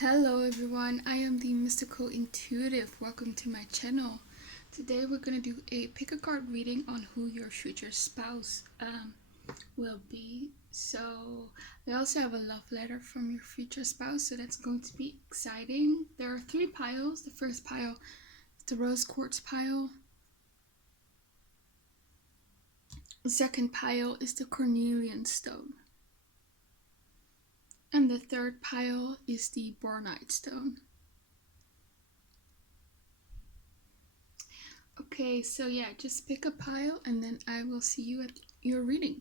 Hello everyone, I am the Mystical Intuitive. Welcome to my channel. Today we're going to do a pick a card reading on who your future spouse will be. So I also have a love letter from your future spouse, so that's going to be exciting. There are 3 piles. The first pile is the rose quartz pile. The second pile is the Carnelian stone. And the third pile is the Bornite stone. Okay, so yeah, just pick a pile and then I will see you at your reading.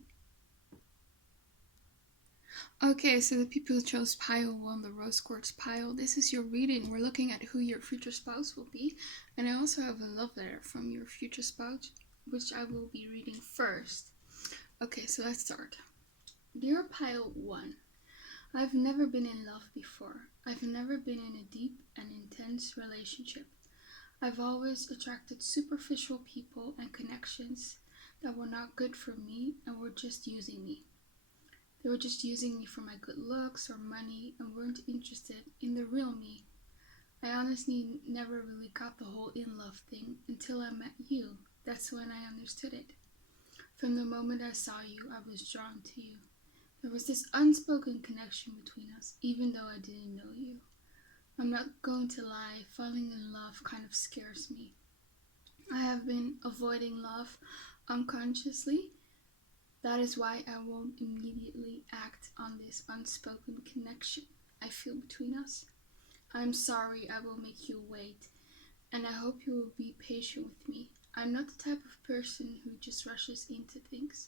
Okay, so the people who chose pile 1, the rose quartz pile, this is your reading. We're looking at who your future spouse will be. And I also have a love letter from your future spouse, which I will be reading first. Okay, so let's start. Dear pile 1, I've never been in love before. I've never been in a deep and intense relationship. I've always attracted superficial people and connections that were not good for me and were just using me. They were just using me for my good looks or money and weren't interested in the real me. I honestly never really got the whole in love thing until I met you. That's when I understood it. From the moment I saw you, I was drawn to you. There was this unspoken connection between us, even though I didn't know you. I'm not going to lie, falling in love kind of scares me. I have been avoiding love unconsciously. That is why I won't immediately act on this unspoken connection I feel between us. I'm sorry I will make you wait, and I hope you will be patient with me. I'm not the type of person who just rushes into things.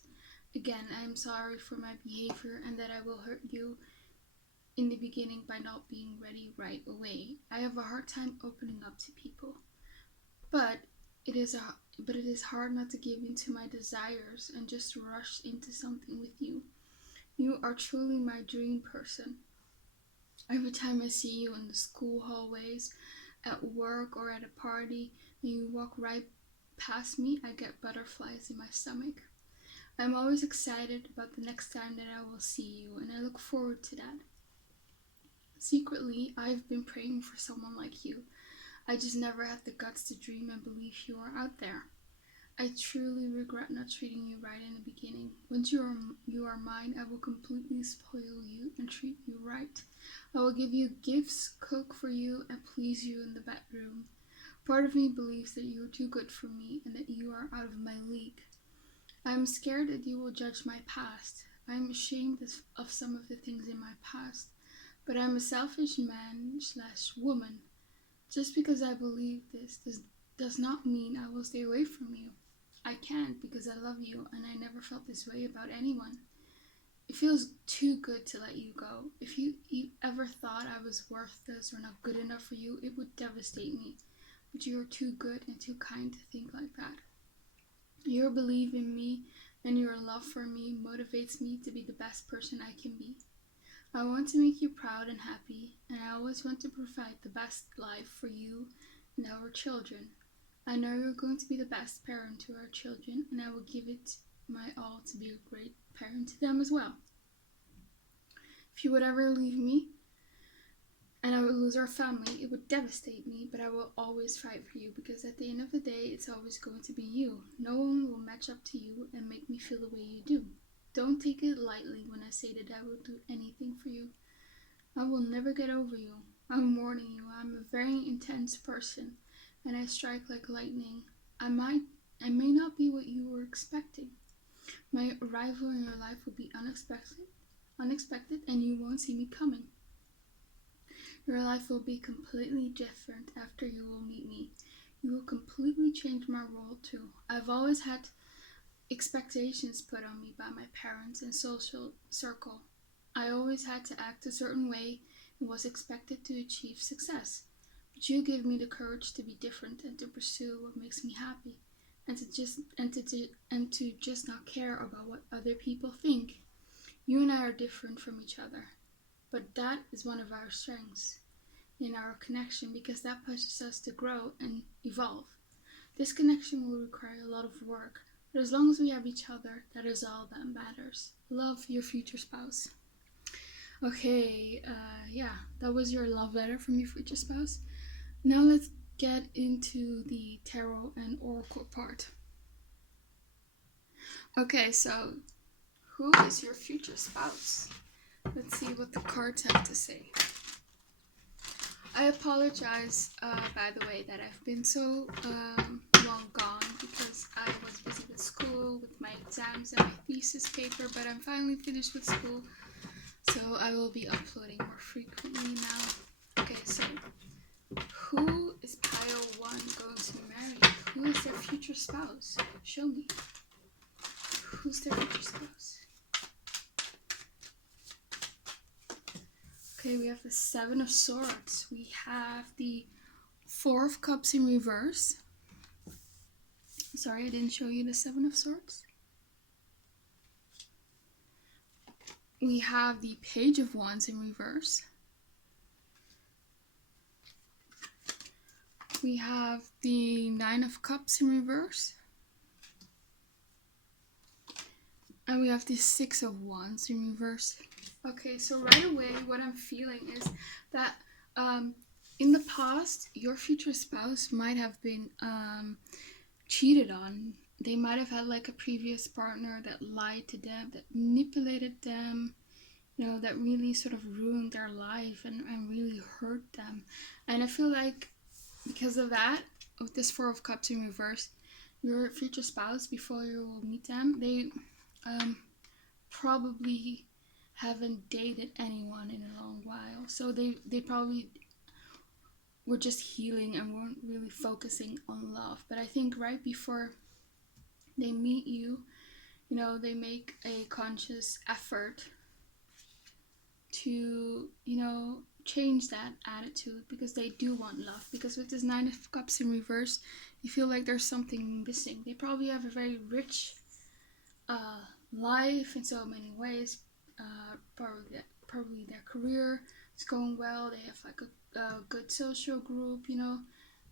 Again, I am sorry for my behavior and that I will hurt you in the beginning by not being ready right away. I have a hard time opening up to people. But it is hard not to give in to my desires and just rush into something with you. You are truly my dream person. Every time I see you in the school hallways, at work, or at a party, and you walk right past me, I get butterflies in my stomach. I'm always excited about the next time that I will see you, and I look forward to that. Secretly, I've been praying for someone like you. I just never had the guts to dream and believe you are out there. I truly regret not treating you right in the beginning. Once you are mine, I will completely spoil you and treat you right. I will give you gifts, cook for you, and please you in the bedroom. Part of me believes that you are too good for me and that you are out of my league. I am scared that you will judge my past. I am ashamed of some of the things in my past, but I'm a selfish man/woman. Just because I believe this does not mean I will stay away from you. I can't because I love you and I never felt this way about anyone. It feels too good to let you go. If you ever thought I was worthless or not good enough for you, it would devastate me. But you are too good and too kind to think like that. Your belief in me and your love for me motivates me to be the best person I can be. I want to make you proud and happy, and I always want to provide the best life for you and our children. I know you're going to be the best parent to our children, and I will give it my all to be a great parent to them as well. If you would ever leave me and I would lose our family, it would devastate me, but I will always fight for you because at the end of the day, it's always going to be you. No one will match up to you and make me feel the way you do. Don't take it lightly when I say that I will do anything for you. I will never get over you. I'm warning you, I'm a very intense person, and I strike like lightning. I may not be what you were expecting. My arrival in your life will be unexpected, and you won't see me coming. Your life will be completely different after you will meet me. You will completely change my role too. I've always had expectations put on me by my parents and social circle. I always had to act a certain way and was expected to achieve success. But you give me the courage to be different and to pursue what makes me happy, and to just not care about what other people think. You and I are different from each other, but that is one of our strengths in our connection because that pushes us to grow and evolve. This connection will require a lot of work, but as long as we have each other, that is all that matters. Love, your future spouse. Okay, yeah, that was your love letter from your future spouse. Now let's get into the tarot and oracle part. Okay, so who is your future spouse? Let's see what the cards have to say. I apologize, by the way, that I've been so long gone because I was busy with school, with my exams and my thesis paper, but I'm finally finished with school, so I will be uploading more frequently now. Okay, so who is pile 1 going to marry? Who is their future spouse? Show me. Who's their future spouse? Okay, we have the 7 of Swords. We have the 4 of Cups in reverse. Sorry, I didn't show you the 7 of Swords. We have the Page of Wands in reverse. We have the 9 of Cups in reverse. And we have the 6 of Wands in reverse. Okay, so right away what I'm feeling is that in the past, your future spouse might have been cheated on. They might have had like a previous partner that lied to them, that manipulated them, you know, that really sort of ruined their life and really hurt them. And I feel like because of that, with this 4 of Cups in reverse, your future spouse, before you will meet them, they probably haven't dated anyone in a long while. So they probably were just healing and weren't really focusing on love. But I think right before they meet you, you know, they make a conscious effort to, you know, change that attitude because they do want love. Because with this 9 of Cups in reverse, you feel like there's something missing. They probably have a very rich life in so many ways. Probably their career is going well. They have like a good social group, you know.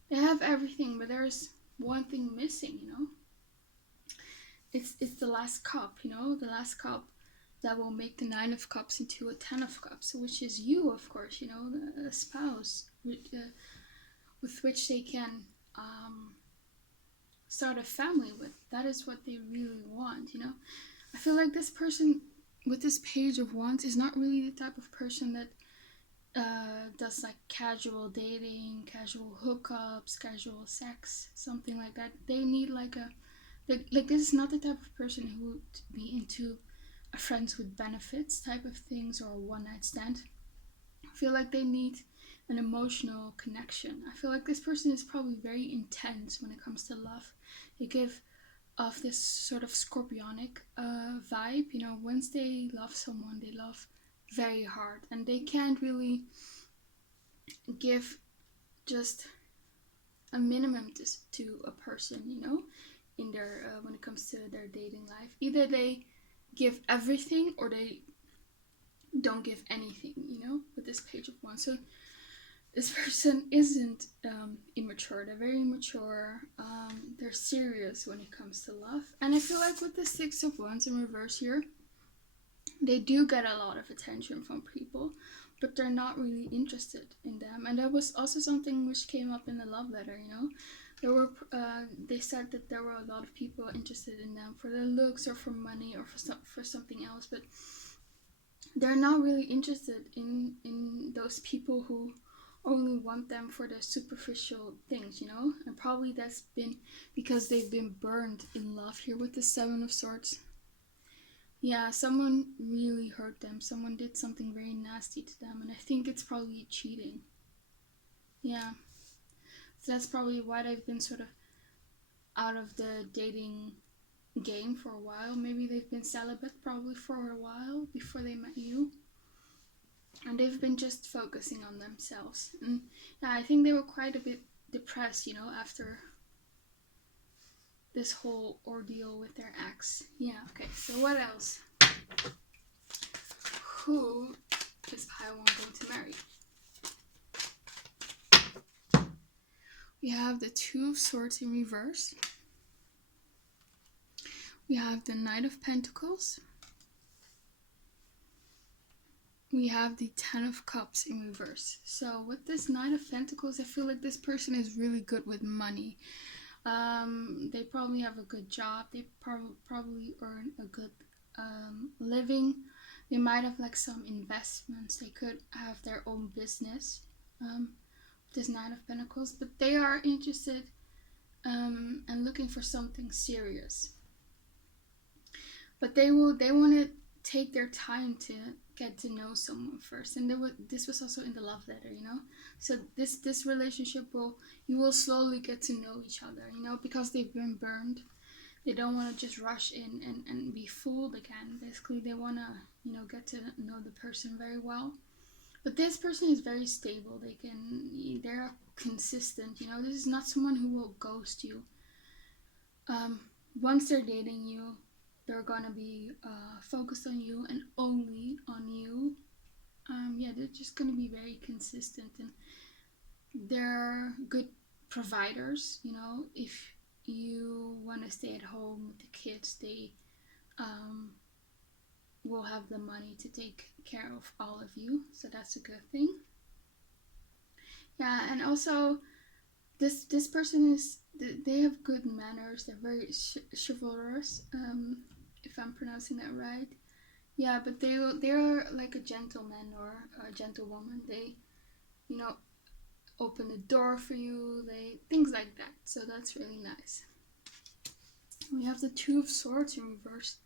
They have everything, but there's one thing missing, you know. It's the last cup, you know, the last cup that will make the 9 of Cups into a 10 of Cups, which is you, of course, you know, the spouse with which they can start a family with. That is what they really want, you know. I feel like this person with this Page of Wands is not really the type of person that does like casual dating, casual hookups, casual sex, something like that. They need like like this is not the type of person who would be into a friends with benefits type of things or a one night stand. I feel like they need an emotional connection. I feel like this person is probably very intense when it comes to love. They give off this sort of scorpionic vibe. You know, once they love someone, they love very hard, and they can't really give just a minimum to a person, you know, in their when it comes to their dating life. Either they give everything or they don't give anything, you know, with this Page of Wands. So this person isn't immature. They're very mature. They're serious when it comes to love. And I feel like with the 6 of Wands in reverse here, they do get a lot of attention from people, but they're not really interested in them. And that was also something which came up in the love letter, you know. They said that there were a lot of people interested in them for their looks or for money or for something else, but they're not really interested in those people who only want them for the superficial things, you know. And probably that's been because they've been burned in love here with the 7 of Swords. Yeah, someone really hurt them. Someone did something very nasty to them, and I think it's probably cheating. Yeah, so that's probably why they've been sort of out of the dating game for a while. Maybe they've been celibate probably for a while before they met you, and they've been just focusing on themselves. And yeah, I think they were quite a bit depressed, you know, after this whole ordeal with their ex. Yeah, okay, so what else? Who is pile 1 going to marry? We have the 2 of Swords in reverse. We have the Knight of Pentacles. we have the Ten of Cups in reverse. So with this Knight of Pentacles, I feel like this person is really good with money. They probably have a good job. They probably earn a good living. They might have like some investments. They could have their own business. This Nine of Pentacles, but they are interested and looking for something serious. But they want to take their time to get to know someone first, and this was also in the love letter, you know. So this relationship you will slowly get to know each other, you know, because they've been burned. They don't want to just rush in and be fooled again. Basically, they want to, you know, get to know the person very well. But this person is very stable. They're consistent, you know. This is not someone who will ghost you. Once they're dating you, they're gonna be focused on you and only on you. They're just gonna be very consistent, and they're good providers, you know. If you want to stay at home with the kids, they will have the money to take care of all of you, so that's a good thing. Yeah, and also this person they have good manners. They're very chivalrous, if I'm pronouncing that right. Yeah, but they're like a gentleman or a gentlewoman. They, you know, open the door for you. Things like that. So that's really nice. We have the Two of Swords in reverse.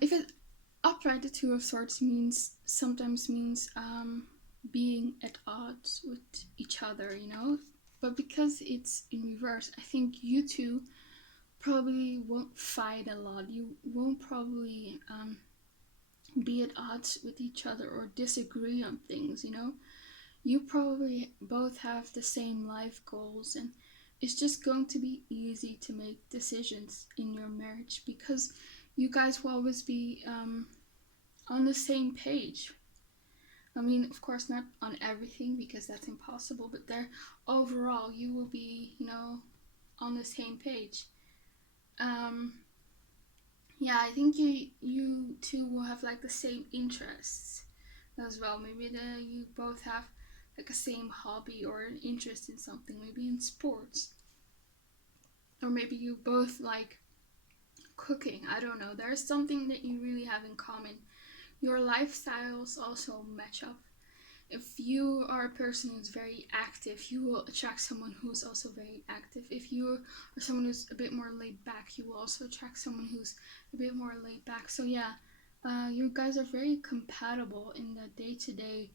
If it upright, the Two of Swords sometimes means being at odds with each other, you know. But because it's in reverse, I think you two probably won't fight a lot. You won't probably be at odds with each other or disagree on things, you know. You probably both have the same life goals, and it's just going to be easy to make decisions in your marriage because you guys will always be on the same page. I mean, of course, not on everything because that's impossible, but overall, you will be, you know, on the same page. I think you two will have like the same interests as well. Maybe you both have like a same hobby or an interest in something, maybe in sports. Or maybe you both like cooking. I don't know. There's something that you really have in common. Your lifestyles also match up. If you are a person who's very active, you will attract someone who's also very active. If you are someone who's a bit more laid back, you will also attract someone who's a bit more laid back. So yeah, you guys are very compatible in the day-to-day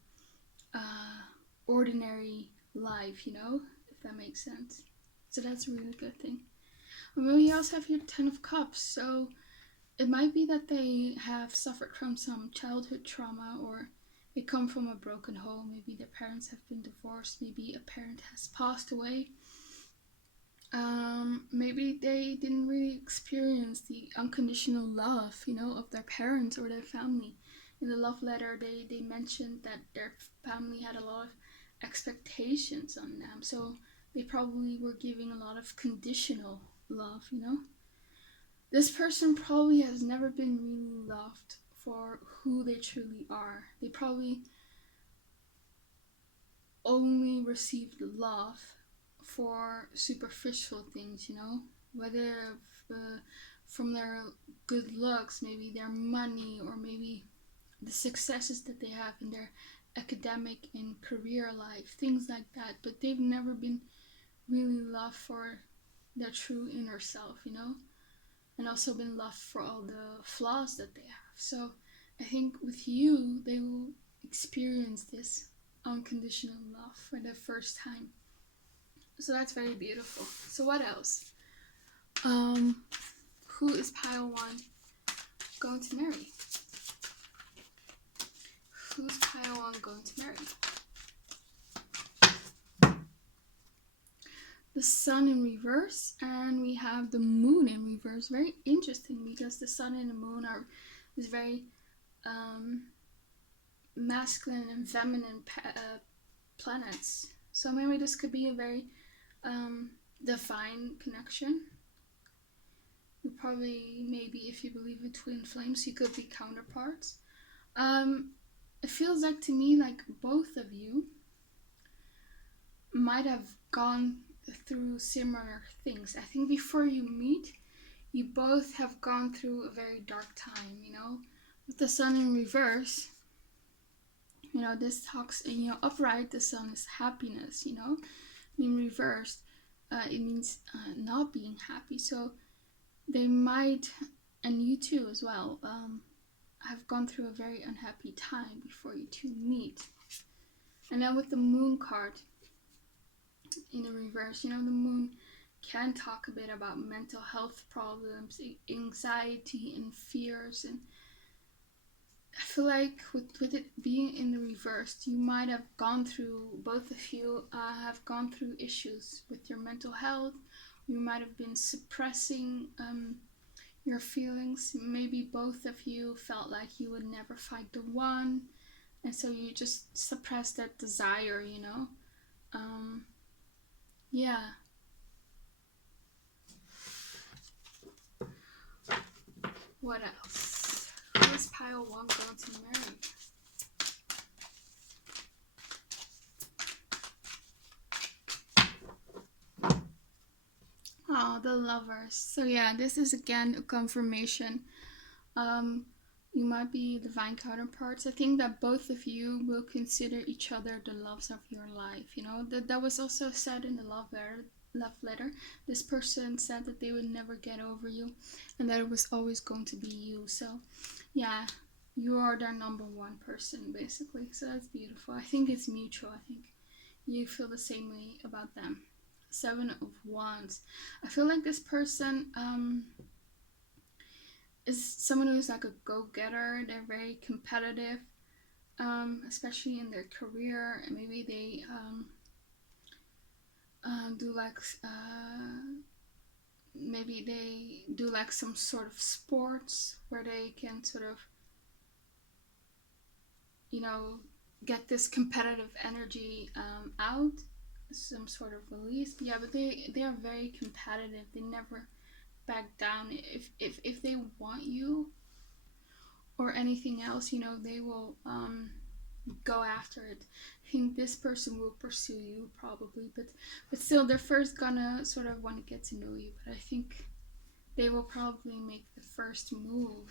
ordinary life, you know, if that makes sense. So that's a really good thing. And then we also have here Ten of Cups. So it might be that they have suffered from some childhood trauma, or they come from a broken home. Maybe their parents have been divorced. Maybe a parent has passed away. Maybe they didn't really experience the unconditional love, you know, of their parents or their family. In the love letter, they mentioned that their family had a lot of expectations on them. So they probably were giving a lot of conditional love, you know. This person probably has never been really loved for who they truly are. They probably only received love for superficial things, you know, whether from their good looks, maybe their money, or maybe the successes that they have in their academic and career life, things like that. But they've never been really loved for their true inner self, you know, and also been loved for all the flaws that they have. So I think with you, they will experience this unconditional love for the first time. So that's very beautiful. So what else? Who is pile 1 going to marry? Who's pile 1 going to marry? The Sun in reverse, and we have the Moon in reverse. Very interesting because the Sun and the Moon are this very masculine and feminine planets. So maybe this could be a very divine connection. You probably, maybe if you believe in twin flames, you could be counterparts. it feels like to me like both of you might have gone through similar things. I think before you meet, you both have gone through a very dark time, you know? With the sun in reverse, you know, this talks, you know, upright, the sun is happiness, you know? In reverse, it means not being happy. So they might, and you too as well, have gone through a very unhappy time before you two meet. And now with the moon card in the reverse, you know, the moon can talk a bit about mental health problems, anxiety and fears. And I feel like with it being in the reverse, you might have gone through, both of you have gone through issues with your mental health. You might have been suppressing your feelings. Maybe both of you felt like you would never find the one, and so you just suppressed that desire, you know? Yeah. What else? Who is pile 1 going to marry? Oh, the lovers. So yeah, this is again a confirmation. You might be divine counterparts. I think that both of you will consider each other the loves of your life. You know, that was also said in the love letter. This person said that they would never get over you, and that it was always going to be you. So yeah, you are their number one person basically. So that's beautiful. I think it's mutual. I think you feel the same way about them. 7 of Wands. I feel like this person is someone who's like a go-getter. They're very competitive, especially in their career. And maybe they do like maybe they do like some sort of sports where they can sort of, you know, get this competitive energy out, some sort of release. Yeah, but they are very competitive. They never back down. If they want you or anything else, you know, they will go after it. I think this person will pursue you probably, but still they're first gonna sort of want to get to know you. But I think they will probably make the first move.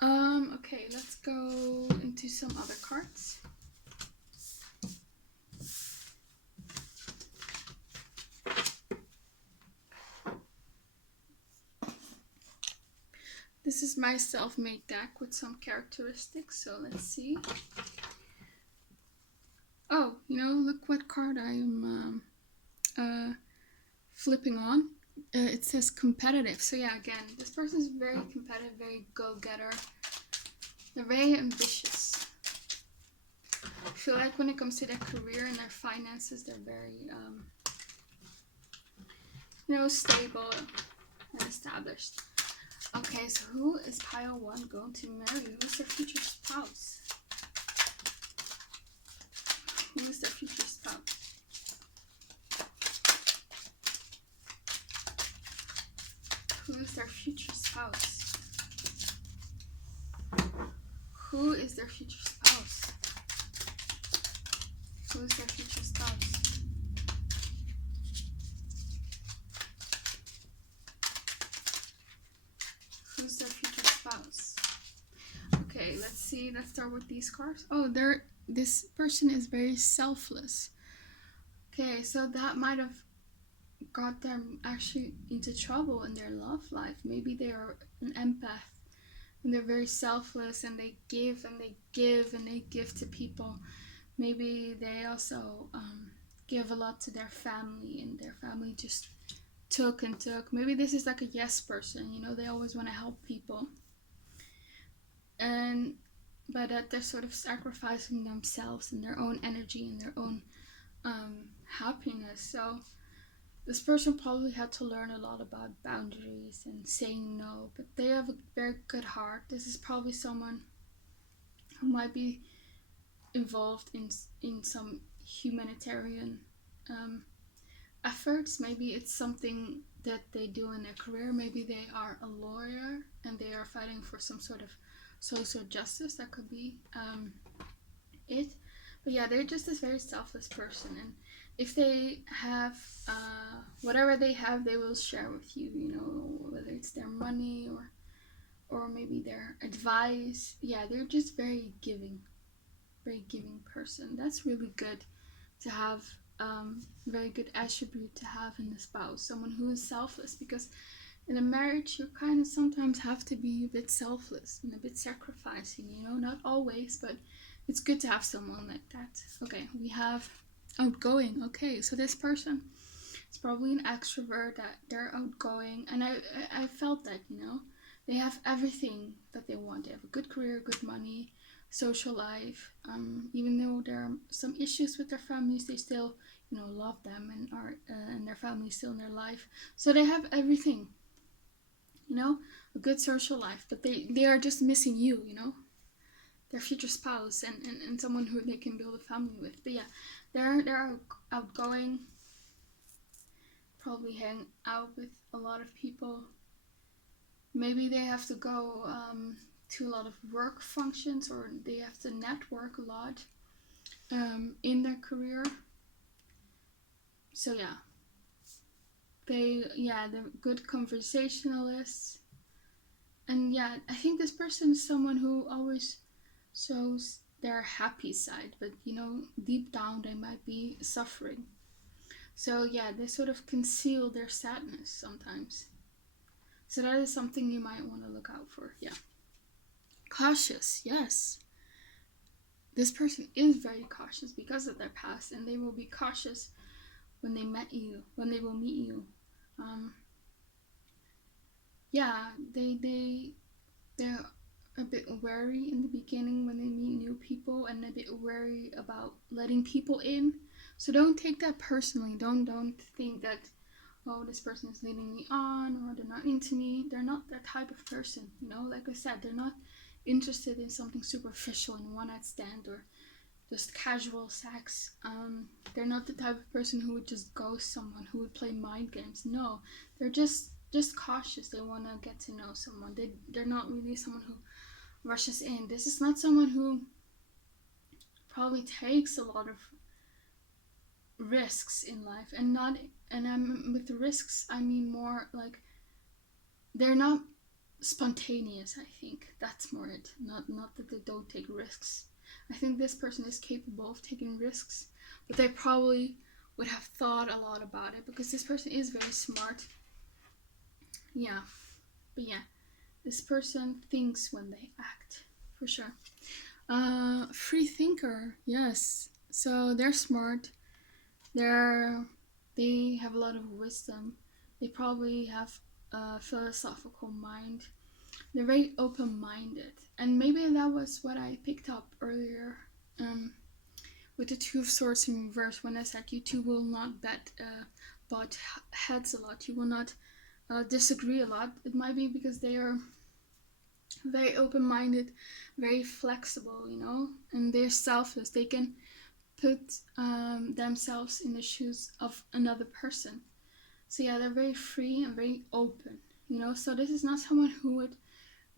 Okay, let's go into some other cards. This is my self-made deck with some characteristics, so let's see. Oh, you know, look what card I am flipping on. It says competitive. So yeah, again, this person is very competitive, very go-getter. They're very ambitious. I feel like when it comes to their career and their finances, they're very, you know, stable and established. Okay, so who is pile 1 going to marry? Who's their future spouse? Who is their future spouse? Who is their future spouse? Who is their future spouse? Who is their future spouse? Who's their future spouse? Okay, let's see. Let's start with these cards. Oh, this person is very selfless. Okay, so that might have got them actually into trouble in their love life. Maybe they are an empath and they're very selfless and they give and they give and they give to people. Maybe they also give a lot to their family and their family just took and took. Maybe this is like a yes person, you know, they always want to help people. And by that they're sort of sacrificing themselves and their own energy and their own happiness. So this person probably had to learn a lot about boundaries and saying no, but they have a very good heart. This is probably someone who might be involved in some humanitarian efforts. Maybe it's something that they do in their career. Maybe they are a lawyer and they are fighting for some sort of social justice. That could be it. But yeah, they're just this very selfless person, and if they have whatever they have, they will share with you, you know, whether it's their money or maybe their advice. Yeah, they're just very giving person. That's really good to have, very good attribute to have in the spouse, someone who is selfless, because in a marriage you kind of sometimes have to be a bit selfless and a bit sacrificing, you know, not always, but it's good to have someone like that. Okay, we have outgoing. Okay, so this person is probably an extrovert, that they're outgoing, and I felt that, you know, they have everything that they want. They have a good career, good money, social life. Even though there are some issues with their families, they still, you know, love them and are and their family still in their life. So they have everything, you know, a good social life, but they are just missing you, you know, their future spouse and someone who they can build a family with. But yeah, they're outgoing, probably hang out with a lot of people. Maybe they have to go to a lot of work functions, or they have to network a lot in their career. So yeah, they're good conversationalists. And yeah, I think this person is someone who always shows their happy side, but you know, deep down they might be suffering. So yeah, they sort of conceal their sadness sometimes. So that is something you might want to look out for. Yeah. Cautious, yes. This person is very cautious because of their past, and they will be cautious when they will meet you. Yeah, they're a bit wary in the beginning when they meet new people, and a bit wary about letting people in. So don't take that personally. Don't think that, oh, this person is leading me on, or they're not into me. They're not that type of person, you know. Like I said, they're not interested in something superficial in one night stand or just casual sex. They're not the type of person who would just ghost someone, who would play mind games. No, they're just cautious. They want to get to know someone. They're not really someone who rushes in. This is not someone who probably takes a lot of risks in life, and I'm with risks, I mean more like they're not spontaneous. I think that's more it. Not that they don't take risks. I think this person is capable of taking risks, but they probably would have thought a lot about it, because this person is very smart. Yeah, but yeah, this person thinks when they act, for sure. Free thinker, yes. So they're smart. They have a lot of wisdom. They probably have a philosophical mind. They're very open-minded, and maybe that was what I picked up earlier with the Two of Swords in reverse, when I said you two will not butt heads a lot. You will not disagree a lot. It might be because they are very open-minded, very flexible, you know, and they're selfless. They can put themselves in the shoes of another person. So yeah, they're very free and very open, you know. So this is not someone who would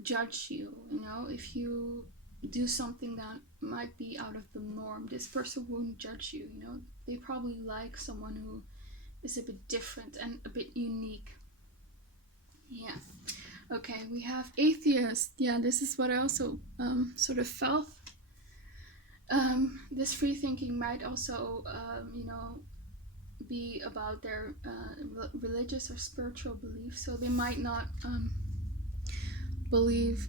judge you, you know, if you do something that might be out of the norm. This person won't judge you, you know. They probably like someone who is a bit different and a bit unique. Yeah. Okay, we have Atheists. Yeah, this is what I also sort of felt. This free thinking might also, you know, be about their religious or spiritual beliefs. So they might not believe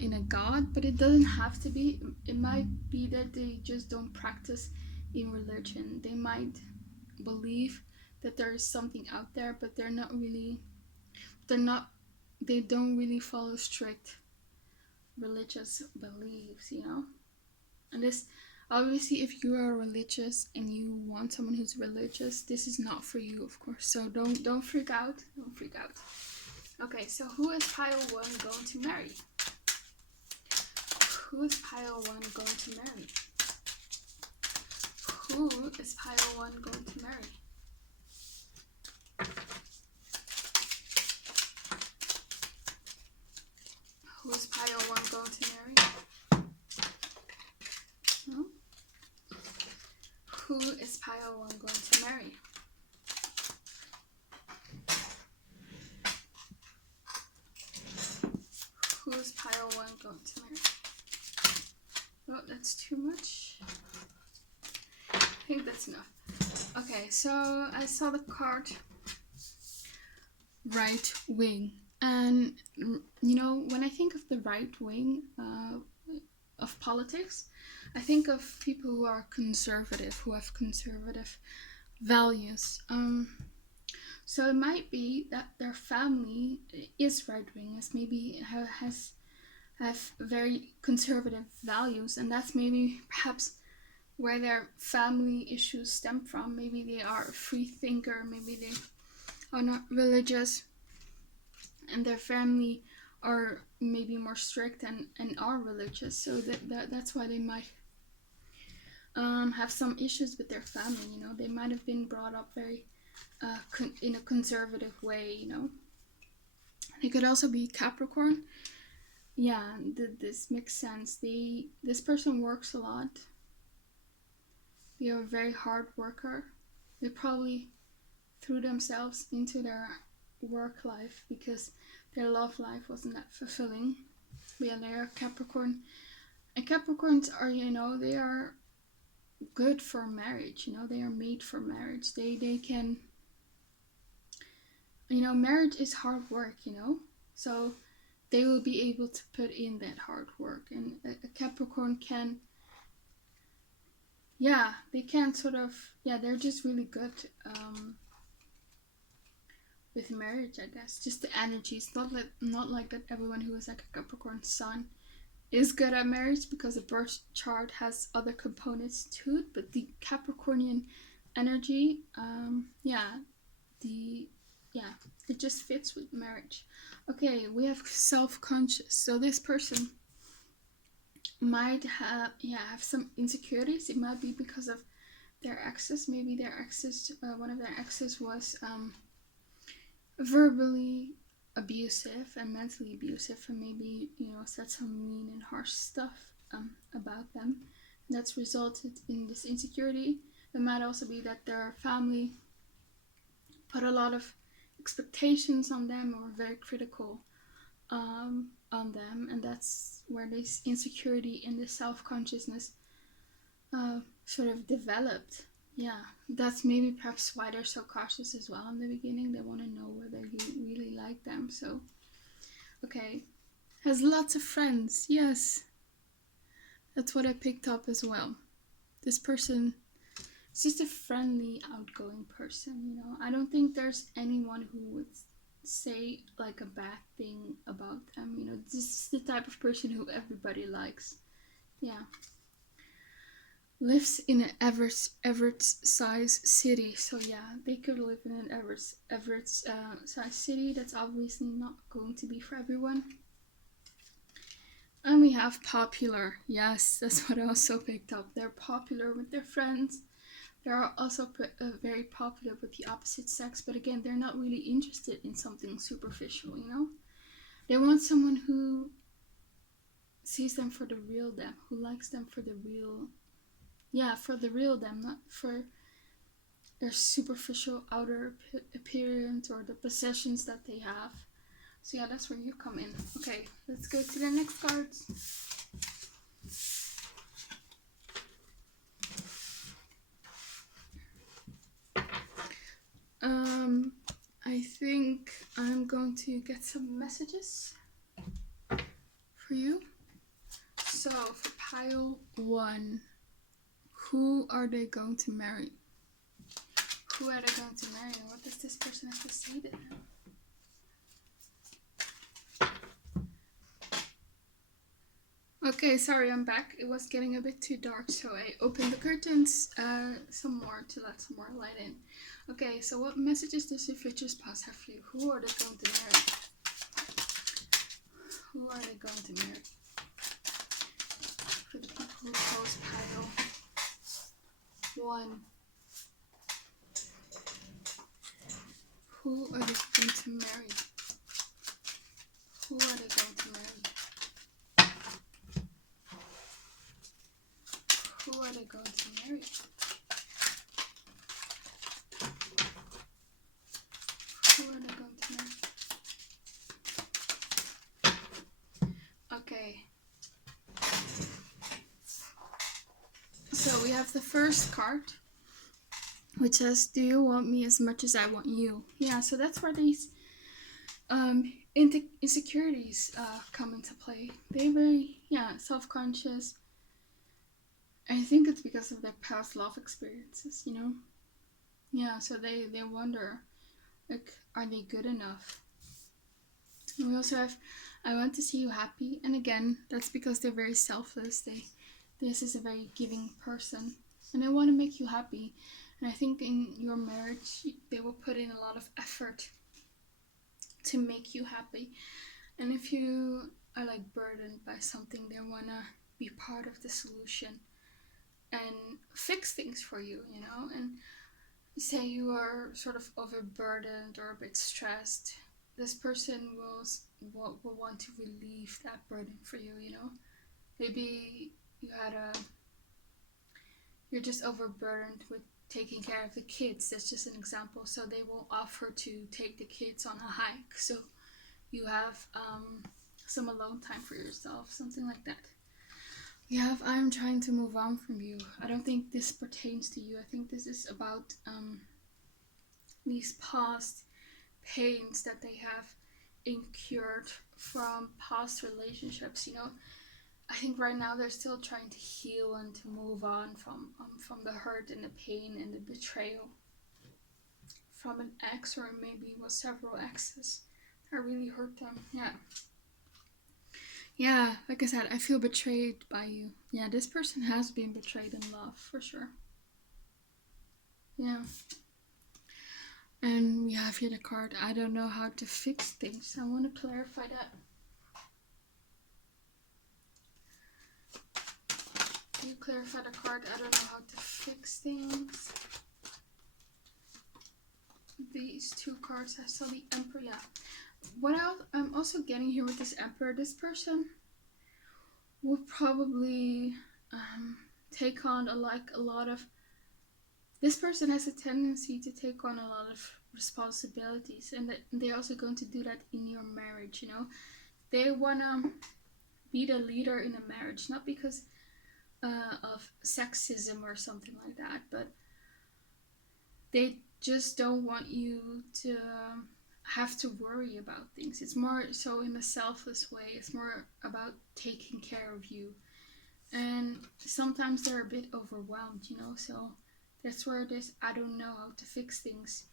in a god, but it doesn't have to be. It might be that they just don't practice in religion. They might believe that there is something out there, but they don't really follow strict religious beliefs, you know. And this, obviously, if you are religious and you want someone who's religious, this is not for you, of course. So don't freak out. Don't freak out. Okay, so who is pile 1 going to marry? Who is pile 1 going to marry? Who is pile 1 going to marry? Who is pile 1 going to marry? pile 1 going to marry? Who's pile 1 going to marry? Oh, that's too much. I think that's enough. Okay, so I saw the card right wing. And, you know, when I think of the right wing of politics, I think of people who are conservative, who have conservative values. So it might be that their family is right wing, as maybe have very conservative values, and that's maybe perhaps where their family issues stem from. Maybe they are a free thinker, maybe they are not religious, and their family are maybe more strict and are religious, so that's why they might have some issues with their family. You know, they might have been brought up very in a conservative way. You know, they could also be Capricorn. Yeah, this makes sense. This person works a lot. They are a very hard worker. They probably threw themselves into their work life because their love life wasn't that fulfilling. But yeah, they are Capricorn. And Capricorns are, you know, they are good for marriage. You know, they are made for marriage. They can, you know, marriage is hard work, you know. So they will be able to put in that hard work. And a Capricorn can, yeah, they can sort of, yeah, they're just really good with marriage, I guess. Just the energy. It's not like that everyone who is like a Capricorn sun is good at marriage, because a birth chart has other components to it, but the Capricornian energy, it just fits with marriage. Okay, we have self-conscious. So this person might have some insecurities. It might be because of their exes. Maybe their exes, one of their exes was verbally abusive and mentally abusive, and maybe, you know, said some mean and harsh stuff about them, and that's resulted in this insecurity. It might also be that their family put a lot of expectations on them, or very critical on them, and that's where this insecurity and this self-consciousness sort of developed. Yeah, that's maybe perhaps why they're so cautious as well in the beginning. They want to know whether you really like them. So, okay, has lots of friends. Yes, that's what I picked up as well. This person is just a friendly, outgoing person, you know. I don't think there's anyone who would say like a bad thing about them, you know. This is the type of person who everybody likes. Yeah. Lives in an average size city. So yeah, they could live in an average size city. That's obviously not going to be for everyone. And we have popular. Yes, that's what I also picked up. They're popular with their friends. They're also very popular with the opposite sex, but again, they're not really interested in something superficial, you know? They want someone who sees them for the real them, who likes them for the real, for the real them, not for their superficial outer appearance or the possessions that they have. So yeah, that's where you come in. Okay, let's go to the next cards. I think I'm going to get some messages for you. So for pile 1, who are they going to marry? Who are they going to marry? What does this person have to say to them? Okay, sorry, I'm back. It was getting a bit too dark, so I opened the curtains some more to let some more light in. Okay, so what messages does your future spouse have for you? Who are they going to marry? Who are they going to marry? For the people who chose pile 1. Who are they going to marry? Who are they going to marry? Who are they going to marry? So we have the first card, which says, do you want me as much as I want you? Yeah, so that's where these insecurities come into play. They're very, self-conscious. I think it's because of their past love experiences, you know? Yeah, so they wonder, like, are they good enough? And we also have, I want to see you happy. And again, that's because they're very selfless. This is a very giving person. And they want to make you happy. And I think in your marriage, they will put in a lot of effort to make you happy. And if you are like burdened by something, they want to be part of the solution and fix things for you, you know? And say you are sort of overburdened or a bit stressed, this person will want to relieve that burden for you, you know? Maybe you're just overburdened with taking care of the kids. That's just an example. So they will offer to take the kids on a hike. So you have some alone time for yourself, something like that. We have, I'm trying to move on from you. I don't think this pertains to you. I think this is about these past pains that they have incurred from past relationships, you know. I think right now they're still trying to heal and to move on from the hurt and the pain and the betrayal from an ex, or maybe it was several exes that really hurt them. Yeah, like I said, I feel betrayed by you. Yeah, this person has been betrayed in love, for sure. Yeah. And we have here the card, I don't know how to fix things. I want to clarify that. You clarify the card, I don't know how to fix things. These two cards, I saw the Emperor, yeah. What else I'm also getting here with this Emperor, this person will probably take on a lot of, this person has a tendency to take on a lot of responsibilities, and that they're also going to do that in your marriage, you know. They want to be the leader in a marriage, not because of sexism or something like that, but they just don't want you to have to worry about things. It's more so in a selfless way. It's more about taking care of you. And sometimes they're a bit overwhelmed, you know, so that's where this I don't know how to fix things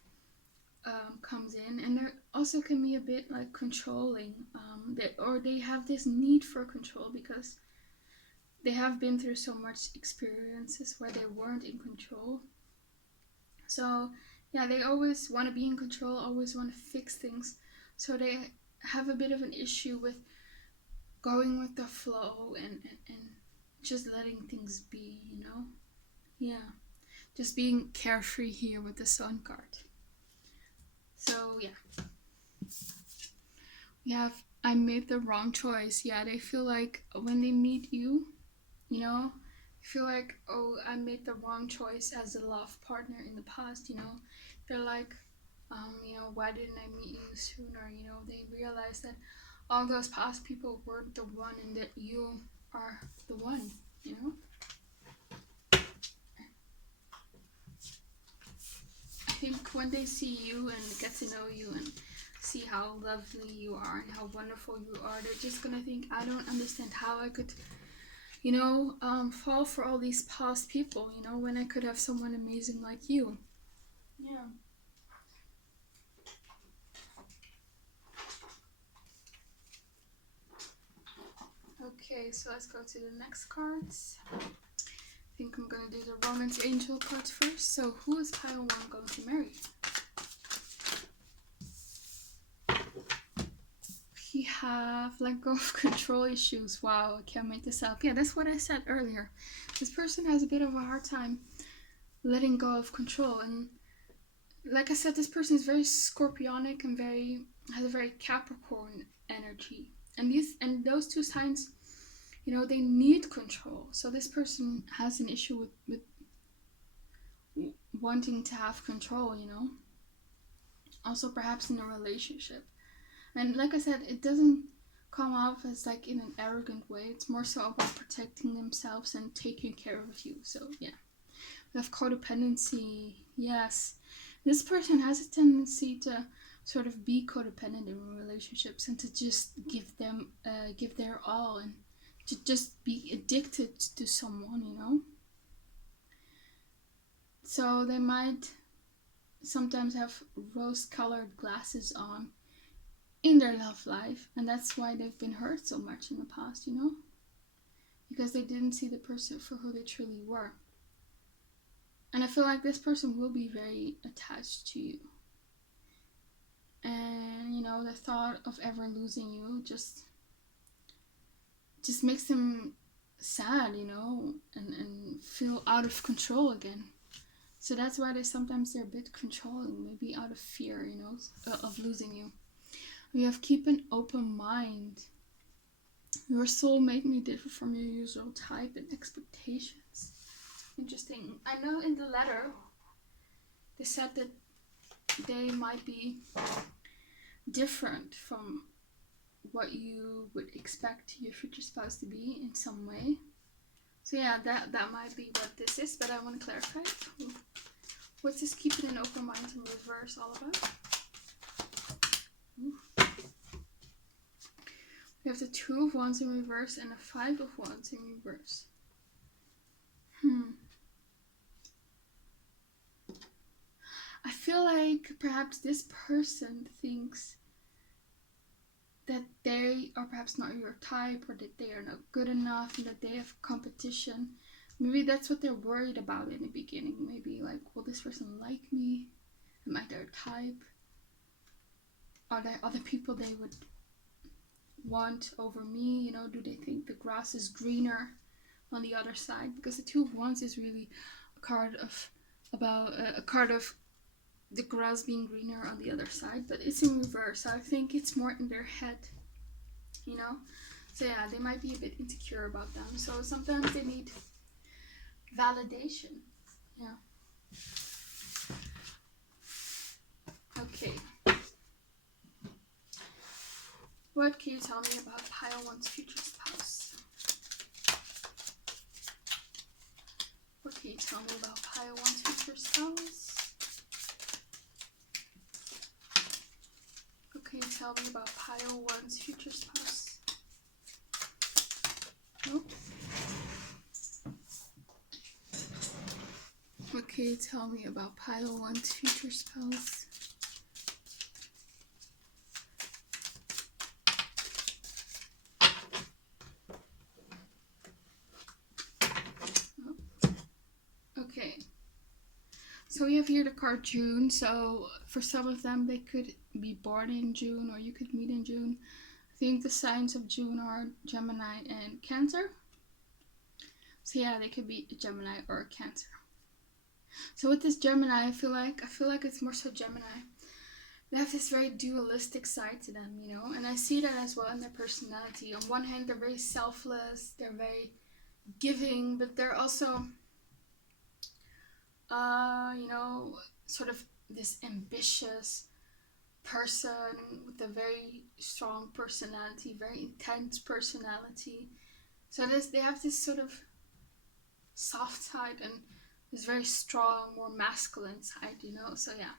comes in. And there also can be a bit like controlling, they have this need for control because they have been through so much experiences where they weren't in control. So yeah, they always want to be in control, always want to fix things. So they have a bit of an issue with going with the flow and just letting things be, you know? Yeah. Just being carefree here with the Sun card. So yeah. We have, I made the wrong choice. Yeah, they feel like when they meet you, you know, feel like, oh, I made the wrong choice as a love partner in the past, you know. They're like, you know, why didn't I meet you sooner? You know, they realize that all those past people weren't the one and that you are the one, you know. I think when they see you and get to know you and see how lovely you are and how wonderful you are, they're just gonna think, I don't understand how I could, you know, fall for all these past people, you know, when I could have someone amazing like you. Yeah. Okay, so let's go to the next cards. I think I'm gonna do the Romance Angel cards first. So who is pile 1 going to marry? We have let go of control issues. Wow, I can't make this up. Yeah, that's what I said earlier. This person has a bit of a hard time letting go of control, and like I said, this person is very scorpionic and has a very Capricorn energy. And those two signs, you know, they need control. So this person has an issue with wanting to have control, you know. Also perhaps in a relationship. And like I said, it doesn't come off as like in an arrogant way. It's more so about protecting themselves and taking care of you. So yeah. We have codependency. Yes. This person has a tendency to sort of be codependent in relationships and to just give their all and to just be addicted to someone, you know. So they might sometimes have rose-colored glasses on in their love life, and that's why they've been hurt so much in the past, you know, because they didn't see the person for who they truly were. And I feel like this person will be very attached to you, and you know, the thought of ever losing you just makes them sad, you know, and feel out of control again. So that's why they're a bit controlling, maybe out of fear, you know, of losing you. We have keep an open mind. Your soulmate may differ from your usual type and expectations. Interesting. I know in the letter they said that they might be different from what you would expect your future spouse to be in some way. So yeah, that might be what this is, but I want to clarify it. What's this keeping an open mind in reverse all about? Ooh. We have the 2 of Wands in reverse and the 5 of Wands in reverse. I feel like perhaps this person thinks that they are perhaps not your type, or that they are not good enough, and that they have competition. Maybe that's what they're worried about in the beginning. Maybe like, will this person like me? Am I their type? Are there other people they would want over me? You know, do they think the grass is greener on the other side? Because the 2 of Wands is really a card of the grass being greener on the other side, but it's in reverse. So I think it's more in their head, you know. So yeah, they might be a bit insecure about them. So sometimes they need validation. Yeah. Okay. What can you tell me about pile one's future spouse? What can you tell me about pile one's future spouse? What can you tell me about pile one's future spouse? Nope. What can you tell me about pile one's future spouse? Okay, so we have here the card June. So for some of them, they could be born in June, or you could meet in June. I think the signs of June are Gemini and Cancer. So yeah, they could be a Gemini or a Cancer. So with this Gemini, I feel like it's more so Gemini. They have this very dualistic side to them, you know, and I see that as well in their personality. On one hand, they're very selfless, they're very giving, but they're also you know, sort of this ambitious person with a very strong personality, very intense personality. So they have this sort of soft side and this very strong, more masculine side, you know. So yeah.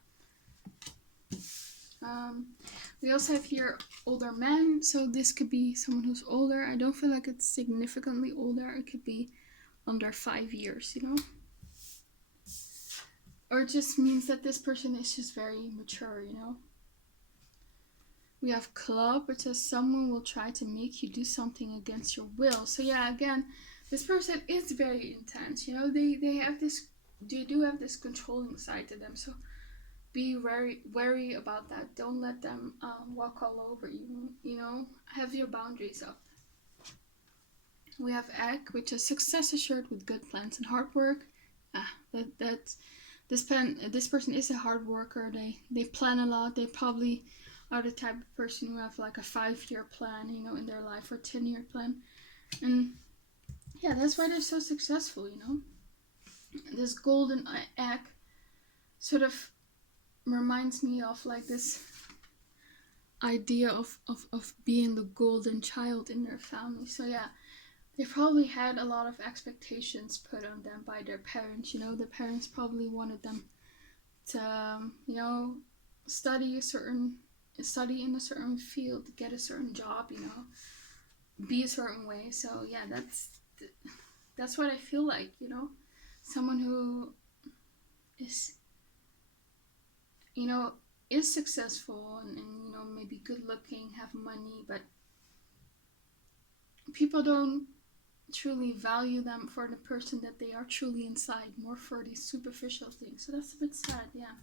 We also have here older men. So this could be someone who's older. I don't feel like it's significantly older. It could be under 5 years, you know. Or it just means that this person is just very mature, you know. We have club, which says someone will try to make you do something against your will. So yeah, again, this person is very intense, you know. They do have this controlling side to them. So be very wary about that. Don't let them walk all over you, you know. Have your boundaries up. We have egg, which is success assured with good plans and hard work. This person is a hard worker. They plan a lot. They probably are the type of person who have like a 5-year plan, you know, in their life, or 10-year plan. And yeah, that's why they're so successful, you know. This golden egg sort of reminds me of like this idea of being the golden child in their family. So yeah, they probably had a lot of expectations put on them by their parents. You know, the parents probably wanted them to, you know, study in a certain field, get a certain job, you know, be a certain way. So yeah, that's what I feel like, you know, someone who is, you know, is successful and you know, maybe good looking, have money, but people don't truly value them for the person that they are truly inside, more for these superficial things. So that's a bit sad, yeah.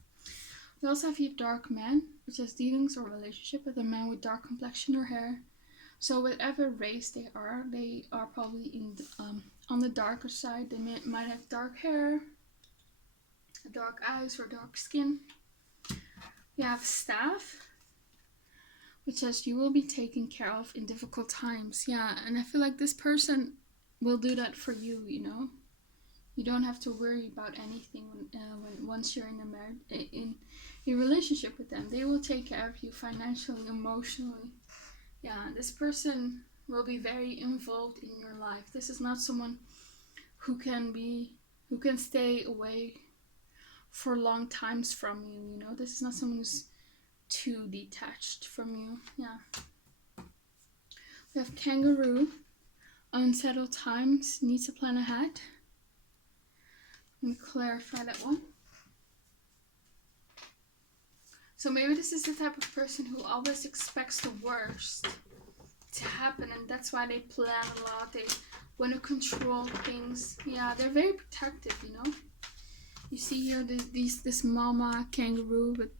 We also have here dark man, which has dealings or relationship with a man with dark complexion or hair. So whatever race they are probably in on the darker side. They might have dark hair, dark eyes, or dark skin. We have staff, which says you will be taken care of in difficult times. Yeah, and I feel like this person will do that for you, you know. You don't have to worry about anything when once you're in a relationship with them. They will take care of you financially, emotionally. Yeah, this person will be very involved in your life. This is not someone who can stay away for long times from you, you know. This is not someone who's too detached from you. Yeah. We have kangaroo, unsettled times, needs to plan ahead. Let me clarify that one. So maybe this is the type of person who always expects the worst to happen, and that's why they plan a lot. They want to control things. Yeah, they're very protective, you know. You see here this mama kangaroo with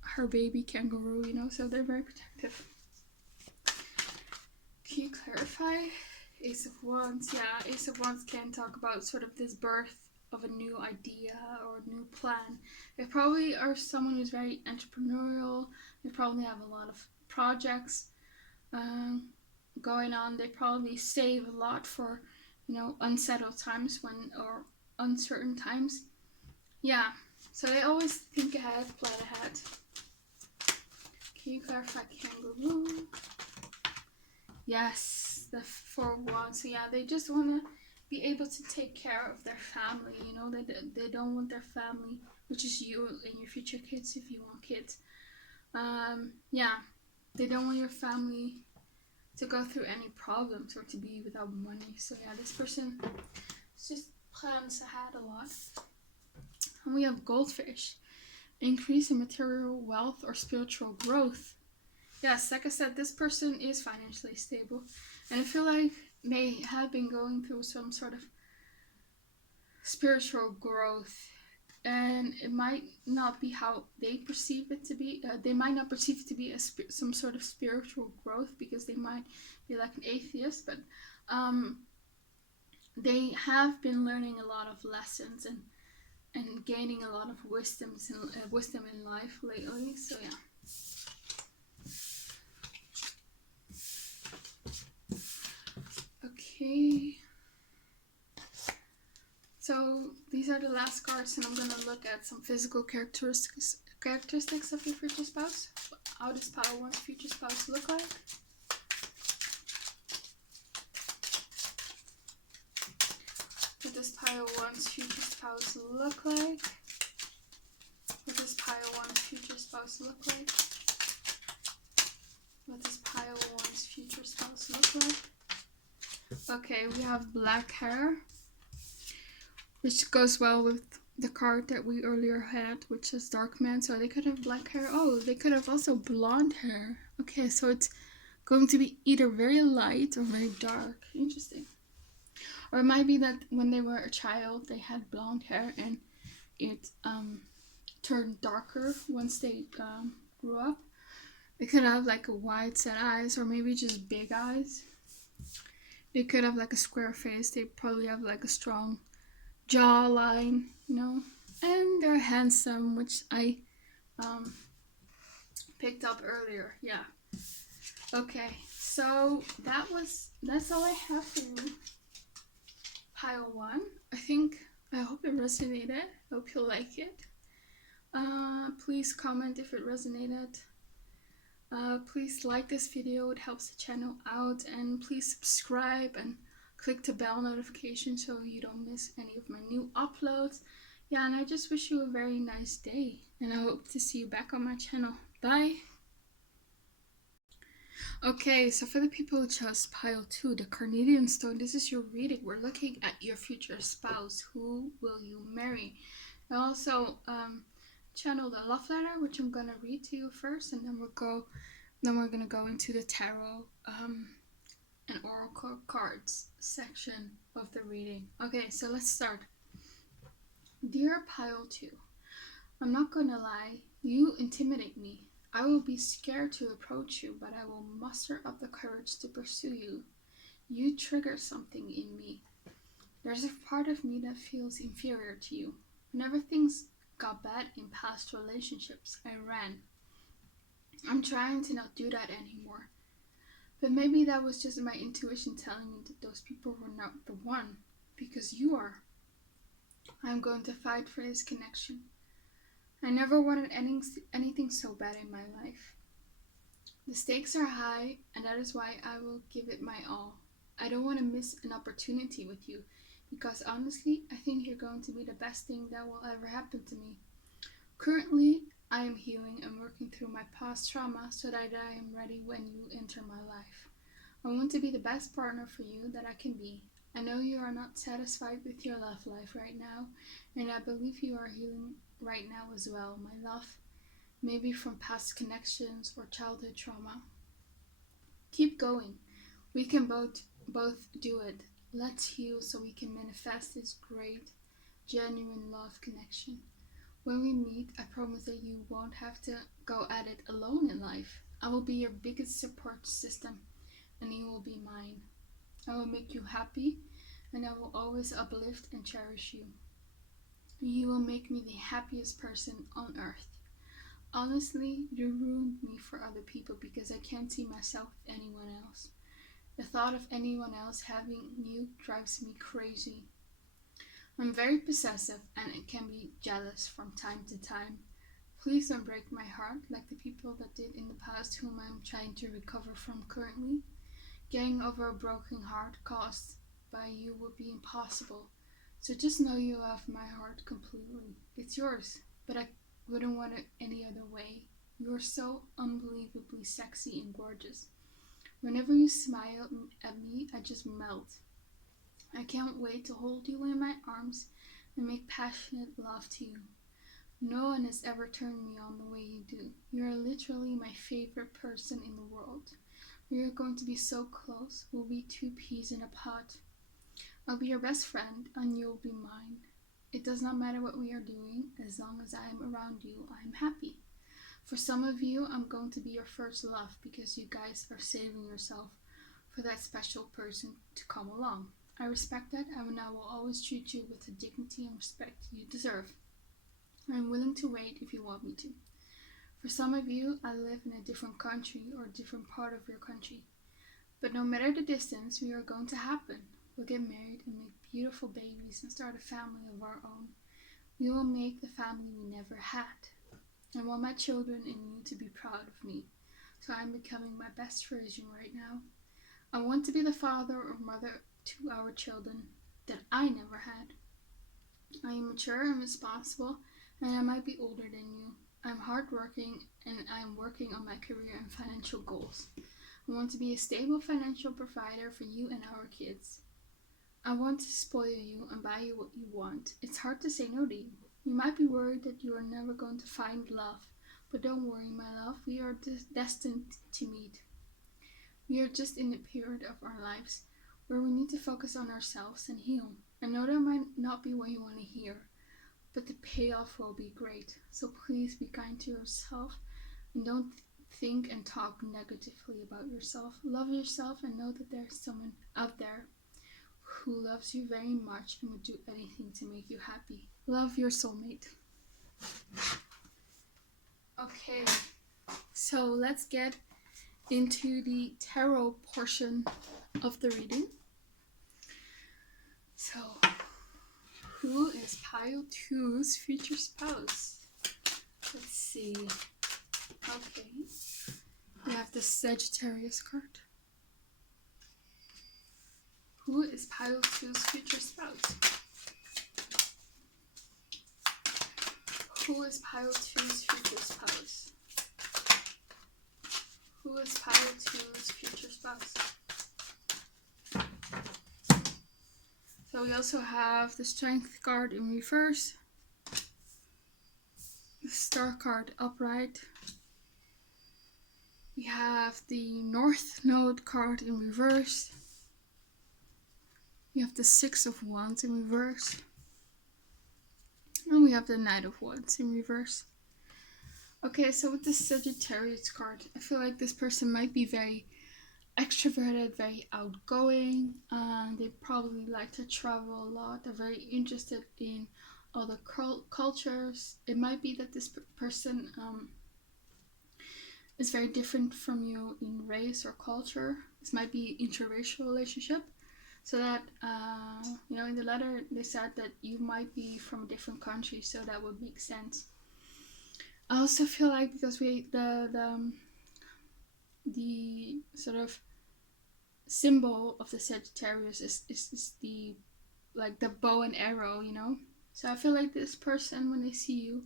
her baby kangaroo, you know, so they're very protective. Can you clarify? Ace of Wands. Yeah, Ace of Wands can talk about sort of this birth of a new idea or a new plan. They probably are someone who's very entrepreneurial. They probably have a lot of projects going on. They probably save a lot for, you know, unsettled times or uncertain times. Yeah, so they always think ahead, plan ahead. Can you clarify kangaroo? Yes, the 4 of Wands. So yeah, they just want to be able to take care of their family, you know. They don't want their family, which is you and your future kids if you want kids. Yeah, they don't want your family to go through any problems or to be without money. So yeah, this person just plans ahead a lot. And we have goldfish, increase in material wealth or spiritual growth. Yes, like I said, this person is financially stable, and I feel like they have been going through some sort of spiritual growth, and it might not be how they perceive it to be. They might not perceive it to be some sort of spiritual growth because they might be like an atheist, but they have been learning a lot of lessons and gaining a lot of wisdom in life lately. So yeah. Okay, so these are the last cards, and I'm gonna look at some physical characteristics of your future spouse. How does pile one's future spouse look like? What does pile one's future spouse look like? What does pile one's future spouse look like? What does pile one's future spouse look like? Okay, we have black hair, which goes well with the card that we earlier had, which is dark man. So they could have black hair. Oh, they could have also blonde hair. Okay, so it's going to be either very light or very dark. Interesting. Or it might be that when they were a child, they had blonde hair and it turned darker once they grew up. They could have like a wide set eyes, or maybe just big eyes. They could have like a square face. They probably have like a strong jawline, you know. And they're handsome, which I picked up earlier. Yeah. Okay, so that's all I have for you. Pile 1. I hope it resonated. I hope you like it. Please comment if it resonated. Please like this video, it helps the channel out, and please subscribe and click the bell notification so you don't miss any of my new uploads. Yeah, and I just wish you a very nice day, and I hope to see you back on my channel. Bye! Okay, so for the people who chose pile 2, the Carnelian stone, this is your reading. We're looking at your future spouse. Who will you marry? I also channeled a love letter, which I'm gonna read to you first, and then we're gonna go into the tarot and oracle cards section of the reading. Okay, so let's start. Dear pile 2, I'm not gonna lie, you intimidate me. I will be scared to approach you, but I will muster up the courage to pursue you. You trigger something in me. There's a part of me that feels inferior to you. Whenever things got bad in past relationships, I ran. I'm trying to not do that anymore. But maybe that was just my intuition telling me that those people were not the one, because you are. I'm going to fight for this connection. I never wanted anything so bad in my life. The stakes are high, and that is why I will give it my all. I don't want to miss an opportunity with you, because honestly, I think you're going to be the best thing that will ever happen to me. Currently, I am healing and working through my past trauma so that I am ready when you enter my life. I want to be the best partner for you that I can be. I know you are not satisfied with your love life right now, and I believe you are healing right now as well, my love. Maybe from past connections or childhood trauma. Keep going. We can both do it. Let's heal so we can manifest this great, genuine love connection. When we meet, I promise that you won't have to go at it alone in life. I will be your biggest support system, and you will be mine. I will make you happy, and I will always uplift and cherish you. You will make me the happiest person on earth. Honestly, you ruined me for other people because I can't see myself with anyone else. The thought of anyone else having you drives me crazy. I'm very possessive and it can be jealous from time to time. Please don't break my heart like the people that did in the past whom I'm trying to recover from currently. Getting over a broken heart caused by you would be impossible. So just know you have my heart completely. It's yours, but I wouldn't want it any other way. You're so unbelievably sexy and gorgeous. Whenever you smile at me, I just melt. I can't wait to hold you in my arms and make passionate love to you. No one has ever turned me on the way you do. You are literally my favorite person in the world. We are going to be so close. We'll be two peas in a pod. I'll be your best friend and you'll be mine. It does not matter what we are doing. As long as I am around you, I am happy. For some of you, I'm going to be your first love because you guys are saving yourself for that special person to come along. I respect that and I will always treat you with the dignity and respect you deserve. I'm willing to wait if you want me to. For some of you, I live in a different country or a different part of your country. But no matter the distance, we are going to happen. We'll get married and make beautiful babies and start a family of our own. We will make the family we never had. I want my children and you to be proud of me. So I'm becoming my best version right now. I want to be the father or mother to our children that I never had. I am mature and responsible, and I might be older than you. I'm hardworking and I'm working on my career and financial goals. I want to be a stable financial provider for you and our kids. I want to spoil you and buy you what you want. It's hard to say no to you. You might be worried that you are never going to find love, but don't worry, my love, we are destined to meet. We are just in a period of our lives where we need to focus on ourselves and heal. I know that might not be what you want to hear, but the payoff will be great. So please be kind to yourself and don't think and talk negatively about yourself. Love yourself and know that there's someone out there who loves you very much and would do anything to make you happy. Love your soulmate. Okay, so let's get into the tarot portion of the reading. So, who is pile 2's future spouse? Let's see. Okay. We have the Sagittarius card. Who is Pile 2's future spouse? Who is Pile 2's future spouse? Who is Pile 2's future spouse? So we also have the Strength card in reverse, the Star card upright. We have the North Node card in reverse. We have the Six of Wands in reverse. And we have the Knight of Wands in reverse. Okay, so with the Sagittarius card, I feel like this person might be very extroverted, very outgoing, and they probably like to travel a lot. They're very interested in other cultures. It might be that this person is very different from you in race or culture. This might be an interracial relationship. So that, in the letter they said that you might be from a different country, so that would make sense. I also feel like because the sort of symbol of the Sagittarius is the bow and arrow, So I feel like this person, when they see you,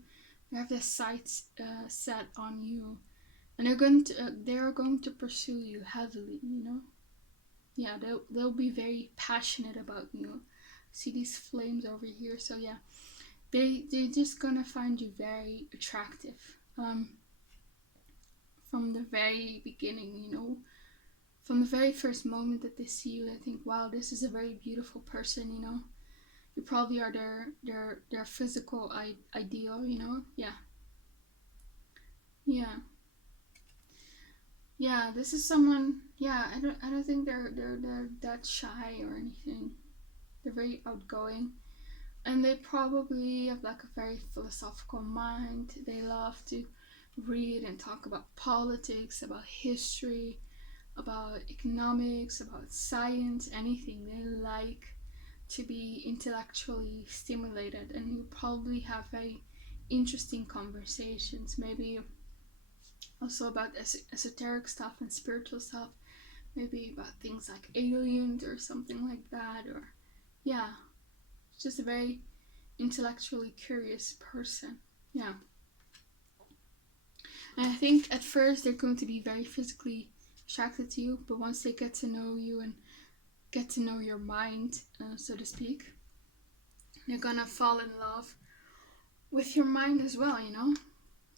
they have their sights set on you, and they're going to pursue you heavily, Yeah, they'll be very passionate about you. See these flames over here, so yeah, they're just gonna find you very attractive. From the very beginning, from the very first moment that they see you, they think, wow, this is a very beautiful person, You probably are their physical ideal, Yeah. Yeah. Yeah, this is someone, yeah, I don't think they're that shy or anything. They're very outgoing. And they probably have like a very philosophical mind. They love to read and talk about politics, about history, about economics, about science, anything. They like to be intellectually stimulated, and you probably have very interesting conversations, maybe also about esoteric stuff and spiritual stuff, maybe about things like aliens or something like that, or yeah, just a very intellectually curious person. Yeah. And I think at first they're going to be very physically attracted to you, but once they get to know you and get to know your mind, so to speak, they're gonna fall in love with your mind as well,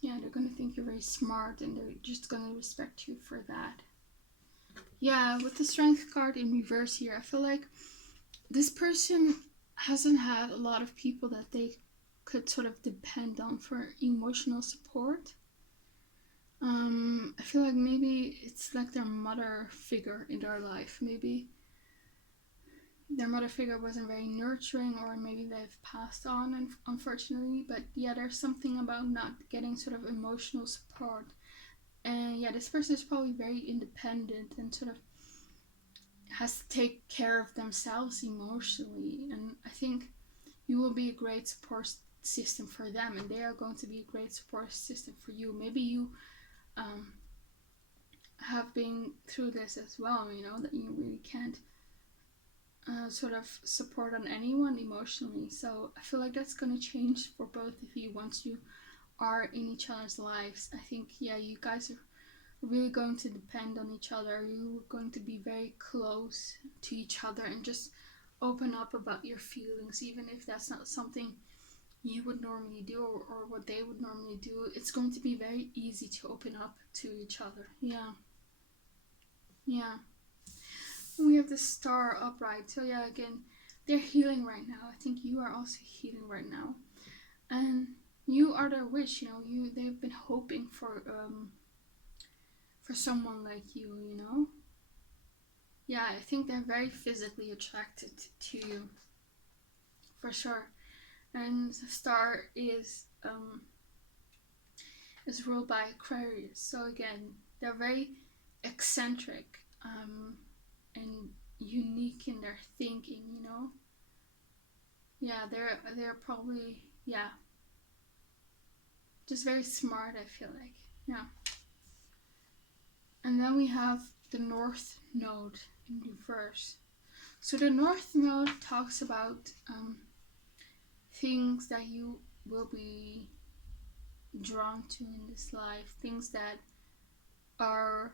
Yeah, they're gonna think you're very smart, and they're just gonna respect you for that. Yeah, with the Strength card in reverse here, I feel like this person hasn't had a lot of people that they could sort of depend on for emotional support. I feel like maybe it's like their mother figure in their life. Maybe their mother figure wasn't very nurturing, or maybe they've passed on, unfortunately. But yeah, there's something about not getting sort of emotional support. And yeah, this person is probably very independent and sort of has to take care of themselves emotionally. And I think you will be a great support system for them, and they are going to be a great support system for you. Maybe you have been through this as well, that you really can't sort of support on anyone emotionally. So I feel like that's going to change for both of you once you are in each other's lives. I think, yeah, you guys are really going to depend on each other. You're going to be very close to each other and just open up about your feelings, even if that's not something you would normally do, or what they would normally do. It's going to be very easy to open up to each other. Yeah. We have the Star upright. So yeah, again, they're healing right now. I think you are also healing right now, and you are their wish. They've been hoping for someone like you. Yeah, I think they're very physically attracted to you, for sure. And the Star is ruled by Aquarius. So again, they're very eccentric and unique in their thinking. Yeah, they're probably, yeah, just very smart, I feel like. Yeah. And then we have the North Node in reverse. So the North Node talks about things that you will be drawn to in this life, things that are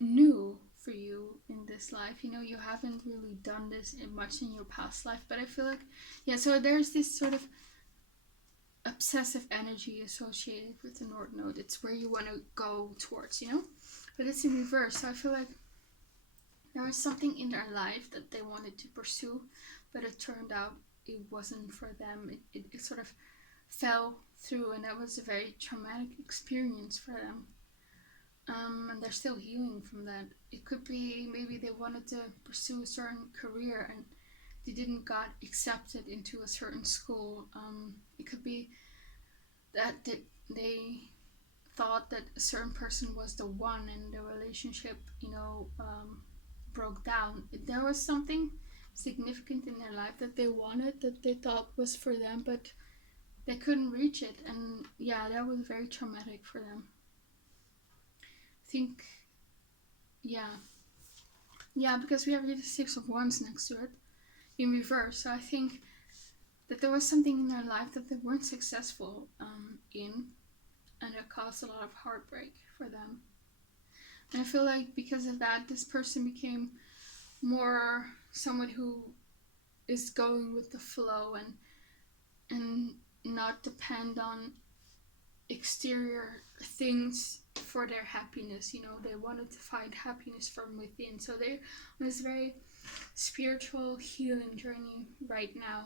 new for you in this life. You know, you haven't really done this much in your past life, but I feel like, yeah, so there's this sort of obsessive energy associated with the North Node. It's where you want to go towards, you know, but it's in reverse. So I feel like there was something in their life that they wanted to pursue, but it turned out it wasn't for them. It sort of fell through, and that was a very traumatic experience for them. And they're still healing from that. It could be maybe they wanted to pursue a certain career and they didn't got accepted into a certain school. It could be that they thought that a certain person was the one, and the relationship, you know, broke down. There was something significant in their life that they wanted, that they thought was for them, but they couldn't reach it. And yeah, that was very traumatic for them. I think, yeah, because we have the Six of Wands next to it in reverse. So I think that there was something in their life that they weren't successful in, and it caused a lot of heartbreak for them. And I feel like because of that, this person became more someone who is going with the flow and not depend on exterior things for their happiness. You know, they wanted to find happiness from within. So they're on this very spiritual healing journey right now.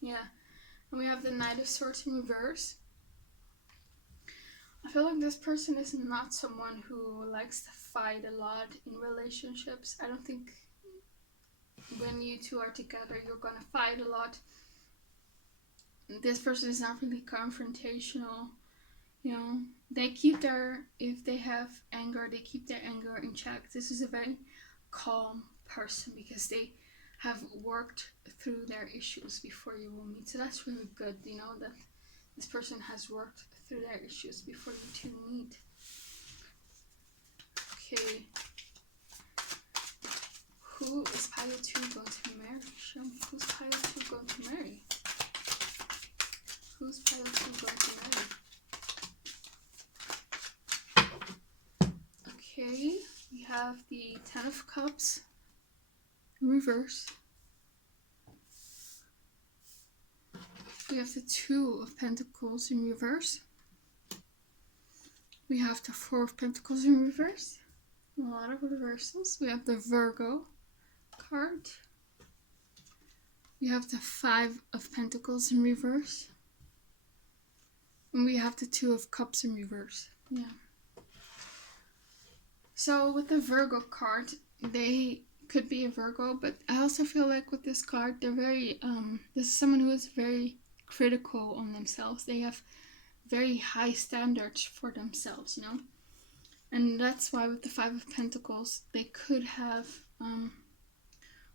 Yeah. And we have the Knight of Swords in reverse. I feel like this person is not someone who likes to fight a lot in relationships. I don't think when you two are together you're gonna fight a lot. This person is not really confrontational. You know, they keep their, if they have anger, they keep their anger in check. This is a very calm person because they have worked through their issues before you will meet. So that's really good, you know, that this person has worked through their issues before you two meet. Okay. Who is pile 2 going to marry? Show me. Who's pile 2 going to marry? Who's pile 2 going to marry? Okay, we have the Ten of Cups in reverse. We have the Two of Pentacles in reverse. We have the Four of Pentacles in reverse. A lot of reversals. We have the Virgo card. We have the Five of Pentacles in reverse. And we have the Two of Cups in reverse. Yeah. So with the Virgo card, they could be a Virgo, but I also feel like with this card, they're very, this is someone who is very critical on themselves. They have very high standards for themselves, you know? And that's why with the Five of Pentacles, they could have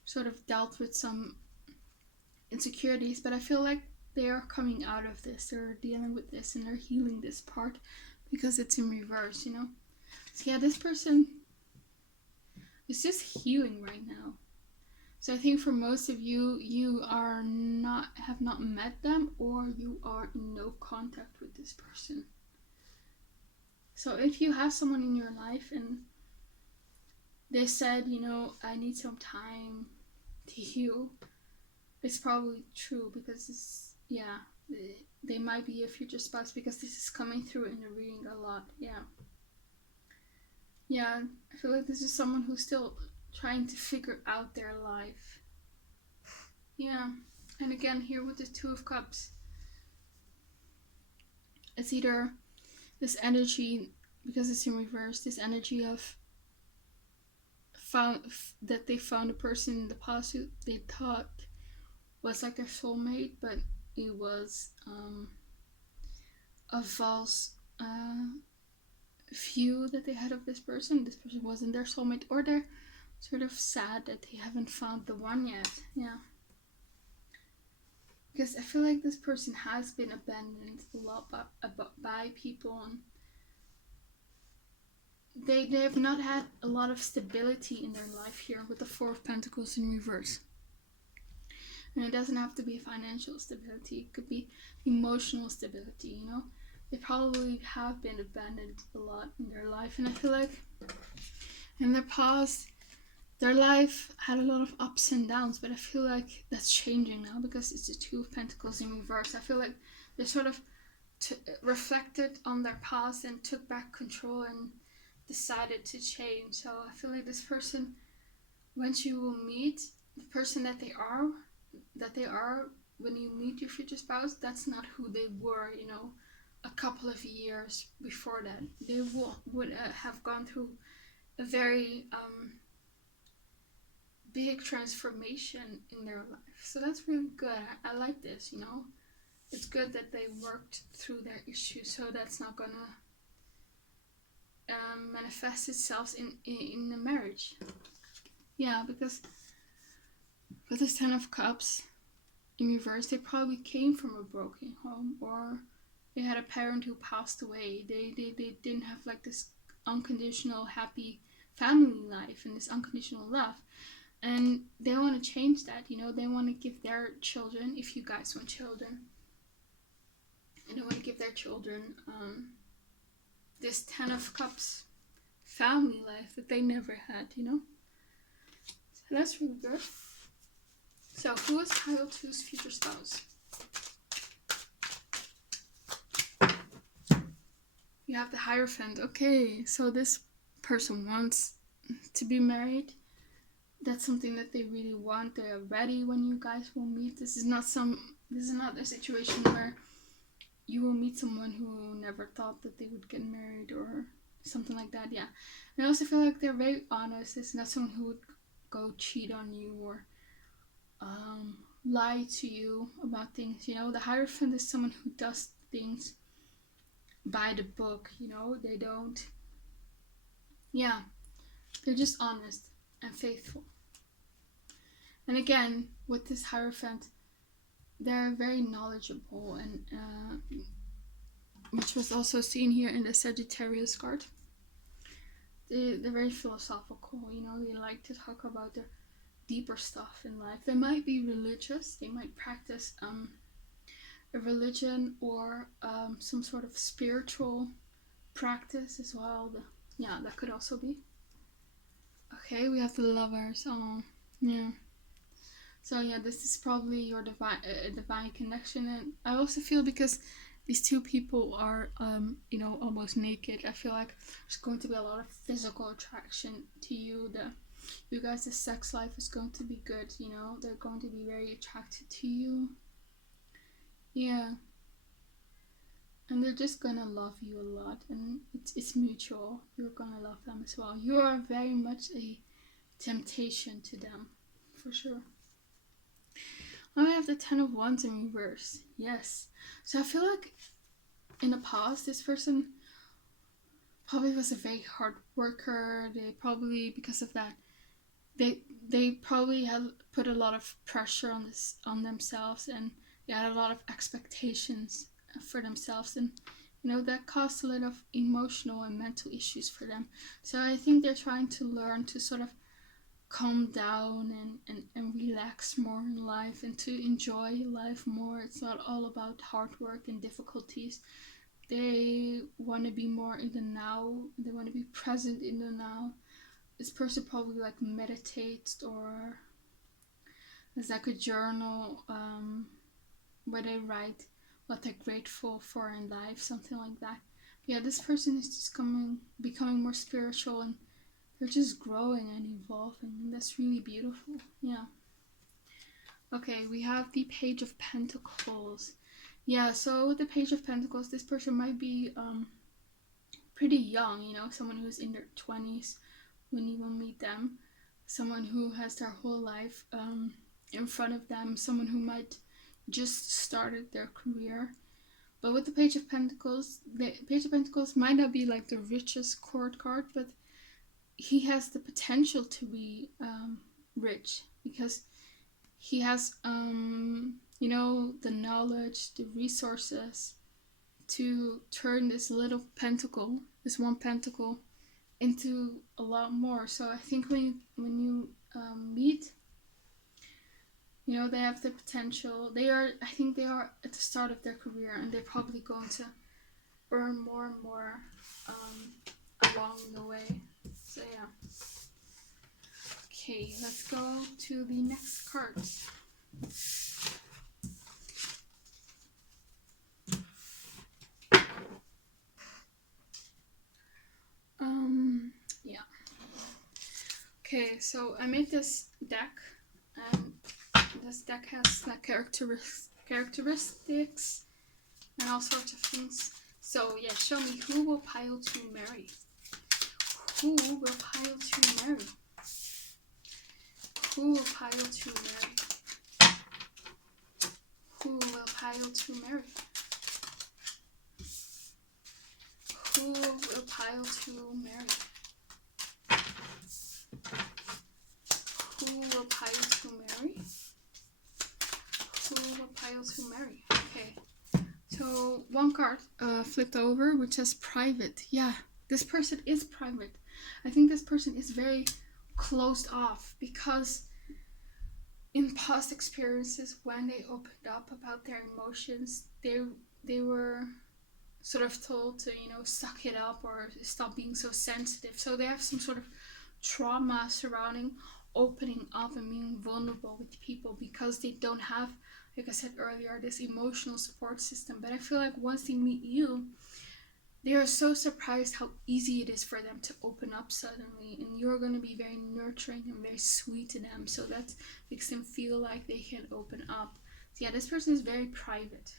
sort of dealt with some insecurities, but I feel like they are coming out of this. They're dealing with this and they're healing this part because it's in reverse, you know? So yeah, this person is just healing right now. So I think for most of you, you are have not met them, or you are in no contact with this person. So if you have someone in your life and they said, you know, I need some time to heal, it's probably true, because it's, yeah, they might be a future spouse, because this is coming through in the reading a lot. Yeah, I feel like this is someone who's still trying to figure out their life. Yeah, and again here with the Two of Cups, it's either this energy, because it's in reverse, this energy of that they found a person in the past who they thought was like their soulmate, but it was a false view that they had of this person. This person wasn't their soulmate, or they're sort of sad that they haven't found the one yet. Yeah, because I feel like this person has been abandoned a lot by people, and they have not had a lot of stability in their life here with the Four of Pentacles in reverse. And it doesn't have to be financial stability. It could be emotional stability, you know? They probably have been abandoned a lot in their life. And I feel like in their past, their life had a lot of ups and downs. But I feel like that's changing now because it's the Two of Pentacles in reverse. I feel like they sort of reflected on their past and took back control and decided to change. So I feel like this person, once you will meet the person that they are when you meet your future spouse, that's not who they were, you know, a couple of years before that. They would have gone through a very big transformation in their life. So that's really good. I like this, you know. It's good that they worked through their issues, so that's not gonna manifest itself in the marriage. Yeah, because with this Ten of Cups in reverse, they probably came from a broken home, or they had a parent who passed away. They didn't have like this unconditional happy family life and this unconditional love, and they want to change that, you know. They want to give their children, if you guys want children, and they want to give their children this Ten of Cups family life that they never had, you know. So that's really good. So who is Kyle 2's future spouse? You have the Hierophant. Okay, so this person wants to be married. That's something that they really want. They are ready when you guys will meet. This is not a situation where you will meet someone who never thought that they would get married or something like that. Yeah. And I also feel like they're very honest. It's not someone who would go cheat on you or lie to you about things, you know. The Hierophant is someone who does things by the book, you know. They don't, yeah, they're just honest and faithful. And again, with this Hierophant, they're very knowledgeable, and which was also seen here in the Sagittarius card. They're very philosophical, you know. They like to talk about their deeper stuff in life. They might be religious. They might practice a religion or some sort of spiritual practice as well. Yeah, that could also be. Okay, we have the Lovers. Oh, yeah. So yeah, this is probably your divine connection, and I also feel because these two people are, you know, almost naked. I feel like there's going to be a lot of physical attraction to you. You guys' sex life is going to be good, you know. They're going to be very attracted to you. Yeah. And they're just gonna love you a lot, and it's mutual. You're gonna love them as well. You are very much a temptation to them, for sure. Now I have the Ten of Wands in reverse. Yes. So I feel like in the past, this person probably was a very hard worker. They probably, because of that, they probably had put a lot of pressure on themselves, and they had a lot of expectations for themselves, and you know, that caused a lot of emotional and mental issues for them. So I think they're trying to learn to sort of calm down and relax more in life and to enjoy life more. It's not all about hard work and difficulties. They want to be more in the now. They want to be present in the now. This person probably like meditates or there's like a journal where they write what they're grateful for in life, something like that. But yeah, this person is just becoming more spiritual, and they're just growing and evolving, and that's really beautiful. Yeah. Okay, we have the Page of Pentacles. Yeah, so with the Page of Pentacles, this person might be pretty young, you know, someone who's in their 20s when you will meet them, someone who has their whole life in front of them, someone who might just started their career. But with the Page of Pentacles might not be like the richest court card, but he has the potential to be rich because he has you know, the knowledge, the resources to turn this little pentacle, this one pentacle, into a lot more. So I think when you meet, you know, they have the potential. I think they are at the start of their career, and they're probably going to earn more and more along the way. So yeah. Okay, let's go to the next cards. Yeah. Okay, so I made this deck, and this deck has like characteristics and all sorts of things. So yeah, show me who will pile to marry. Who will pile to marry? Who will pile to marry? Who will pile to marry? Who will pile to marry? Who will pile to marry? Who will pile to marry? Okay. So one card flipped over, which says private. Yeah, this person is private. I think this person is very closed off because in past experiences, when they opened up about their emotions, they were sort of told to, you know, suck it up or stop being so sensitive. So they have some sort of trauma surrounding opening up and being vulnerable with people because they don't have, like I said earlier, this emotional support system. But I feel like once they meet you, they are so surprised how easy it is for them to open up suddenly, and you're going to be very nurturing and very sweet to them, so that makes them feel like they can open up. So yeah, this person is very private,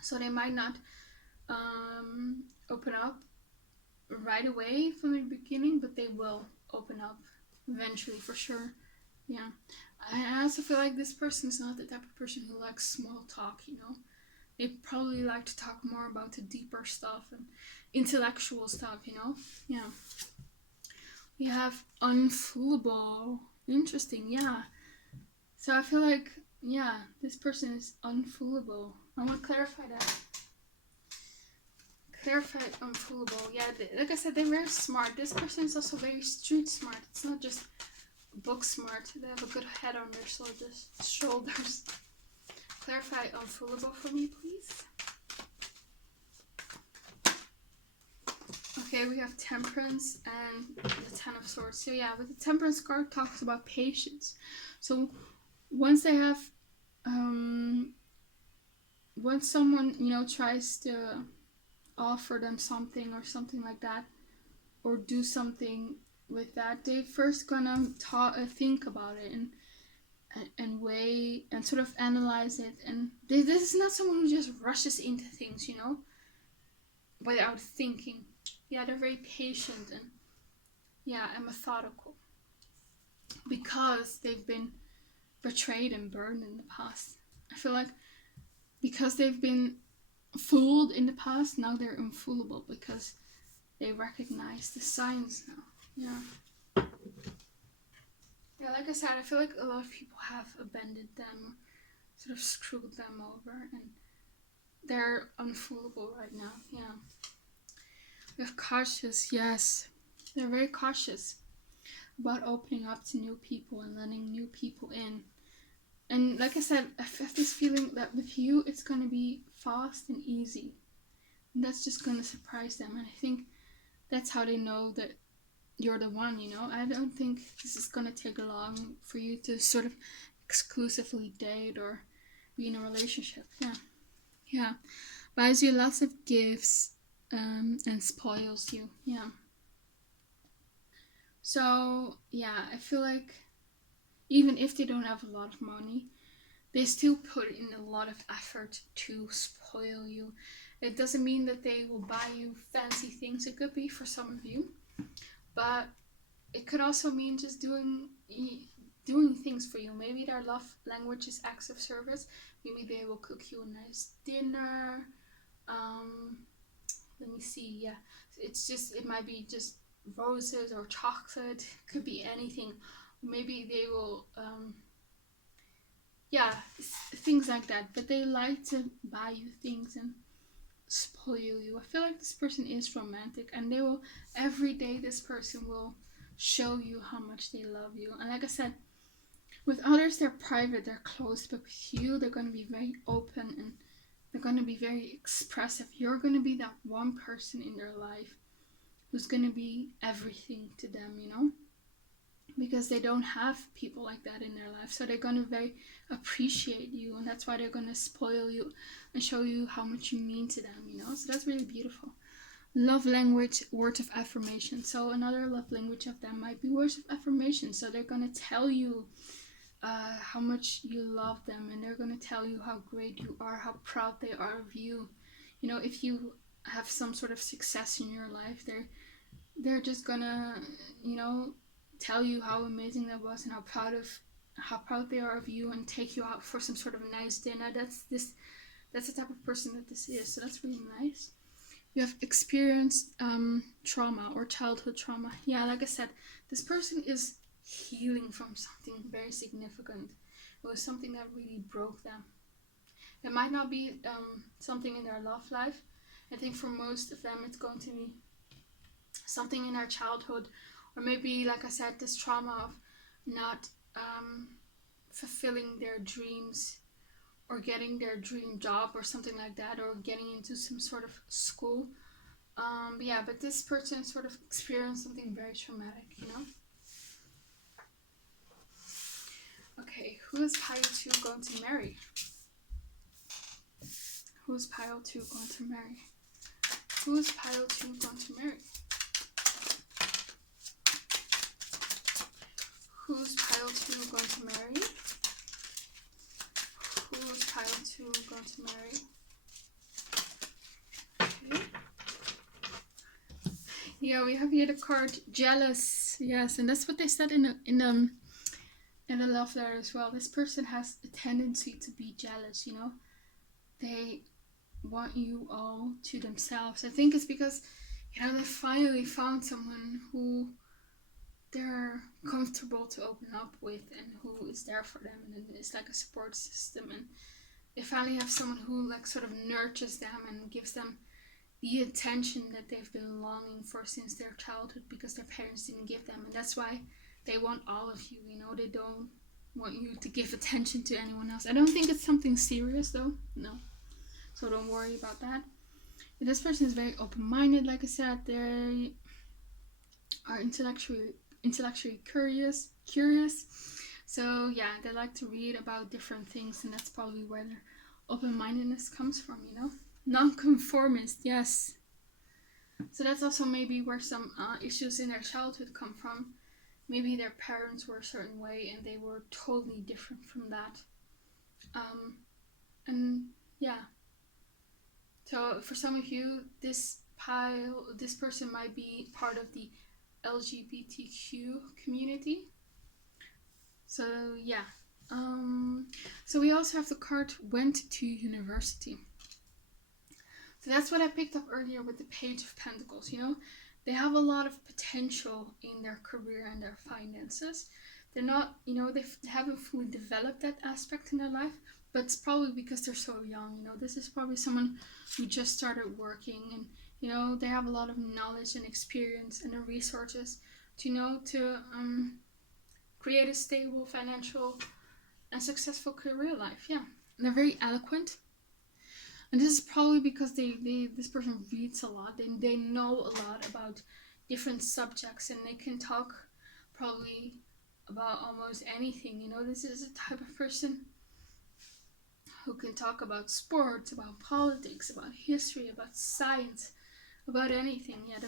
so they might not open up right away from the beginning, but they will open up eventually for sure. Yeah, I also feel like this person is not the type of person who likes small talk, you know. They probably like to talk more about the deeper stuff and intellectual stuff, you know. Yeah, we have unfoolable. Interesting. Yeah, so I feel like, yeah, this person is unfoolable. I want to clarify that. Clarified unfoolable. Yeah, like I said, they're very smart. This person is also very street smart. It's not just book smart. They have a good head on their shoulders. Clarify unfoolable for me, please. Okay, we have Temperance and the Ten of Swords. So yeah, but the Temperance card talks about patience. So once they have, once someone, you know, tries to offer them something or something like that, or do something with that, they first gonna think about it and weigh and sort of analyze it. And this is not someone who just rushes into things, you know, without thinking. Yeah, they're very patient and, yeah, and methodical because they've been betrayed and burned in the past. I feel like because they've been fooled in the past, now they're unfoolable because they recognize the signs now. Yeah. Yeah, like I said, I feel like a lot of people have abandoned them, sort of screwed them over, and they're unfoolable right now. Yeah. We have cautious, yes. They're very cautious about opening up to new people and letting new people in. And like I said, I have this feeling that with you, it's going to be fast and easy. And that's just going to surprise them. And I think that's how they know that you're the one, you know. I don't think this is going to take long for you to sort of exclusively date or be in a relationship. Yeah. Yeah. Buys you lots of gifts and spoils you. Yeah. So, yeah, I feel like even if they don't have a lot of money, they still put in a lot of effort to spoil you. It doesn't mean that they will buy you fancy things. It could be for some of you, but it could also mean just doing things for you. Maybe their love language is acts of service. Maybe they will cook you a nice dinner. Let me see. Yeah, it might be just roses or chocolate. It could be anything. Maybe they will yeah, things like that. But they like to buy you things and spoil you. I feel like this person is romantic, and they will, every day this person will show you how much they love you. And like I said, with others they're private, they're close, but with you they're going to be very open, and they're going to be very expressive. You're going to be that one person in their life who's going to be everything to them, you know, because they don't have people like that in their life. So they're going to very appreciate you, and that's why they're going to spoil you and show you how much you mean to them, you know. So that's really beautiful. Love language, words of affirmation. So another love language of them might be words of affirmation. So they're going to tell you how much you love them, and they're going to tell you how great you are, how proud they are of you. You know, if you have some sort of success in your life, they're just gonna, you know, tell you how amazing that was and how proud they are of you, and take you out for some sort of nice dinner. That's the type of person that this is. So that's really nice. You have experienced trauma or childhood trauma. Yeah, like I said, this person is healing from something very significant. It was something that really broke them. It might not be something in their love life. I think for most of them it's going to be something in their childhood, or maybe, like I said, this trauma of not fulfilling their dreams, or getting their dream job or something like that, or getting into some sort of school. But this person sort of experienced something very traumatic, you know. Okay, who is pile 2 going to marry? Who's pile 2 going to marry? Who's pile 2 going to marry? Who's pile 2 going to marry? Who's pile 2 going to marry? Okay. Yeah, we have here the card jealous. Yes, and that's what they said in the love letter as well. This person has a tendency to be jealous, you know. They want you all to themselves. I think it's because, you know, they finally found someone who they're comfortable to open up with, and who is there for them, and it's like a support system, and they finally have someone who like sort of nurtures them and gives them the attention that they've been longing for since their childhood, because their parents didn't give them. And that's why they want all of you, you know. They don't want you to give attention to anyone else. I don't think it's something serious though, no, so don't worry about that. And this person is very open-minded, like I said. They are intellectually curious. So yeah, they like to read about different things, and that's probably where their open-mindedness comes from, you know. Non-conformist, yes. So that's also maybe where some issues in their childhood come from. Maybe their parents were a certain way and they were totally different from that. And yeah. So for some of you, this person might be part of the LGBTQ community. So yeah. So we also have the card went to university. So that's what I picked up earlier with the Page of Pentacles, you know. They have a lot of potential in their career and their finances. They're not, you know, they haven't fully developed that aspect in their life, but it's probably because they're so young, you know. This is probably someone who just started working, and, you know, they have a lot of knowledge and experience and the resources to, you know, to create a stable financial and successful career life, yeah. And they're very eloquent. And this is probably because this person reads a lot. They know a lot about different subjects, and they can talk probably about almost anything. You know, this is a type of person who can talk about sports, about politics, about history, about science, about anything. Yeah,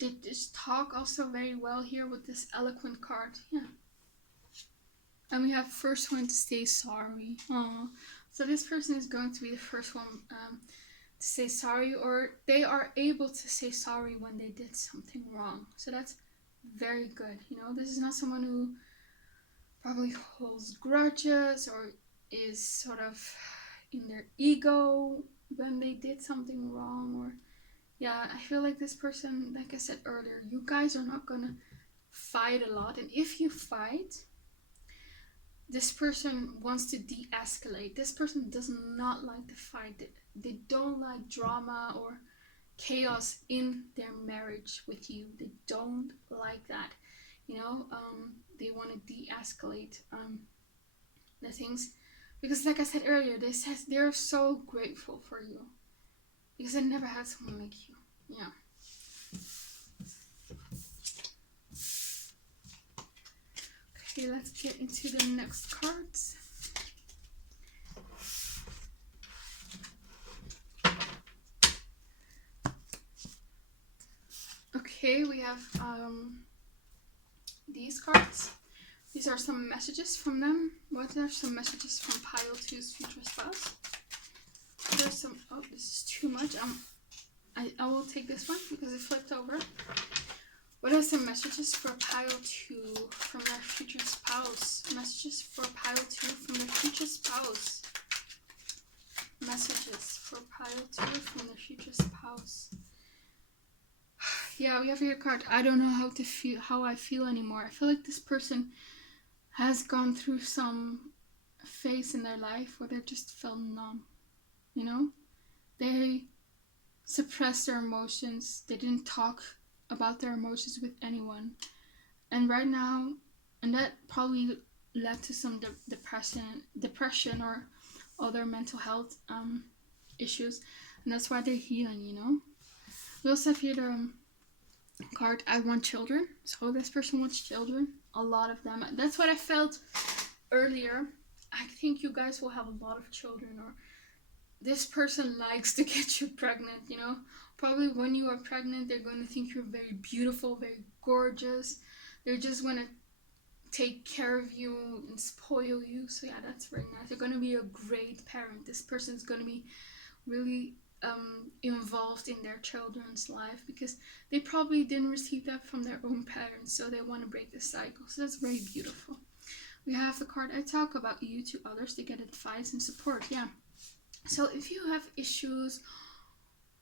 they just talk also very well here with this eloquent card. Yeah. And we have first one to say sorry. Aww. So this person is going to be the first one to say sorry, or they are able to say sorry when they did something wrong. So that's very good. You know, this is not someone who probably holds grudges or is sort of in their ego when they did something wrong. Or yeah, I feel like this person, like I said earlier, you guys are not gonna fight a lot, and if you fight, this person wants to de-escalate. This person does not like to fight. they don't like drama or chaos in their marriage with you. They don't like that, you know. They want to de-escalate the things, because like I said earlier, they says they're so grateful for you because I never had someone like you. Yeah. Okay, let's get into the next cards. Okay, we have these cards. These are some messages from them. What are some messages from pile 2's future spouse? There's some. Oh, this is too much. I will take this one because it flipped over. What are some messages for pile 2 from their future spouse? Messages for pile 2 from their future spouse. Messages for pile 2 from their future spouse. Yeah, we have your card. I don't know how I feel anymore. I feel like this person has gone through some phase in their life where they just felt numb. You know? They suppressed their emotions. They didn't talk about their emotions with anyone. And right now, and that probably led to some depression or other mental health issues. And that's why they're healing, you know? We also have here the card, I want children. So this person wants children. A lot of them. That's what I felt earlier. I think you guys will have a lot of children, or this person likes to get you pregnant, you know. Probably when you are pregnant, they're going to think you're very beautiful, very gorgeous. They just want to take care of you and spoil you. So yeah, that's very nice. You're going to be a great parent. This person's going to be really involved in their children's life because they probably didn't receive that from their own parents, so they want to break the cycle. So that's very beautiful. We have the card, I talk about you to others to get advice and support. Yeah. So if you have issues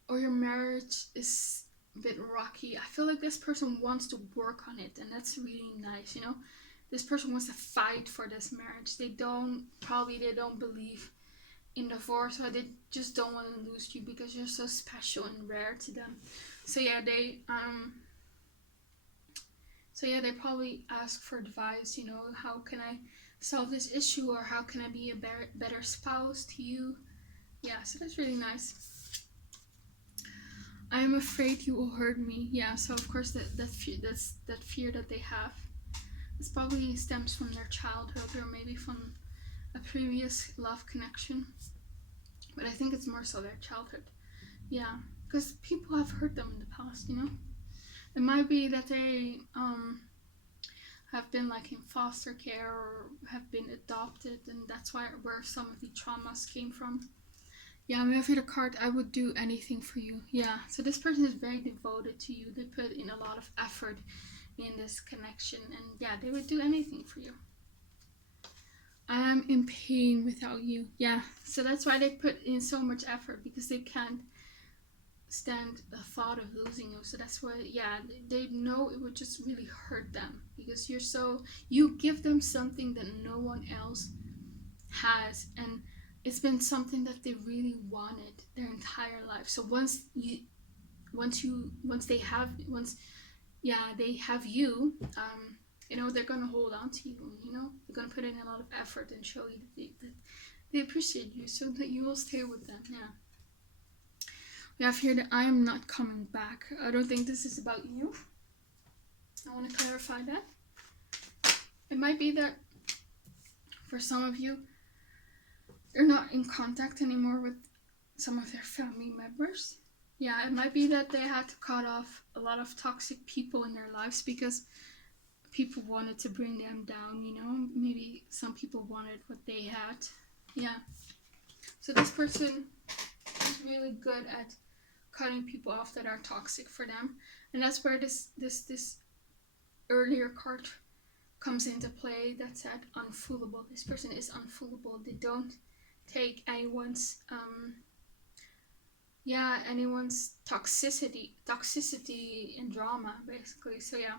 or your marriage is a bit rocky, I feel like this person wants to work on it, and that's really nice, you know. This person wants to fight for this marriage. They don't believe in divorce, or they just don't want to lose you because you're so special and rare to them. So yeah, they probably ask for advice, you know, how can I solve this issue, or how can I be a better spouse to you. Yeah, so that's really nice. I'm afraid you will hurt me. Yeah, so of course that fear that they have, this probably stems from their childhood or maybe from a previous love connection. But I think it's more so their childhood. Yeah, because people have hurt them in the past, you know. It might be that they have been like in foster care or have been adopted, and that's where some of the traumas came from. Yeah, we have here the card, I would do anything for you. Yeah, so this person is very devoted to you. They put in a lot of effort in this connection, and yeah, they would do anything for you. I am in pain without you. Yeah, so that's why they put in so much effort, because they can't stand the thought of losing you. So that's why, yeah, they know it would just really hurt them, because you give them something that no one else has, and it's been something that they really wanted their entire life. So once they have you, you know, they're gonna hold on to you. You know, they're gonna put in a lot of effort and show you that they appreciate you, so that you will stay with them. Yeah. We have here that I am not coming back. I don't think this is about you. I want to clarify that. It might be that for some of you, they're not in contact anymore with some of their family members. Yeah, it might be that they had to cut off a lot of toxic people in their lives because people wanted to bring them down, you know. Maybe some people wanted what they had. Yeah. So this person is really good at cutting people off that are toxic for them. And that's where this earlier card comes into play that said unfoolable. This person is unfoolable. They don't take anyone's toxicity and drama, basically. So yeah,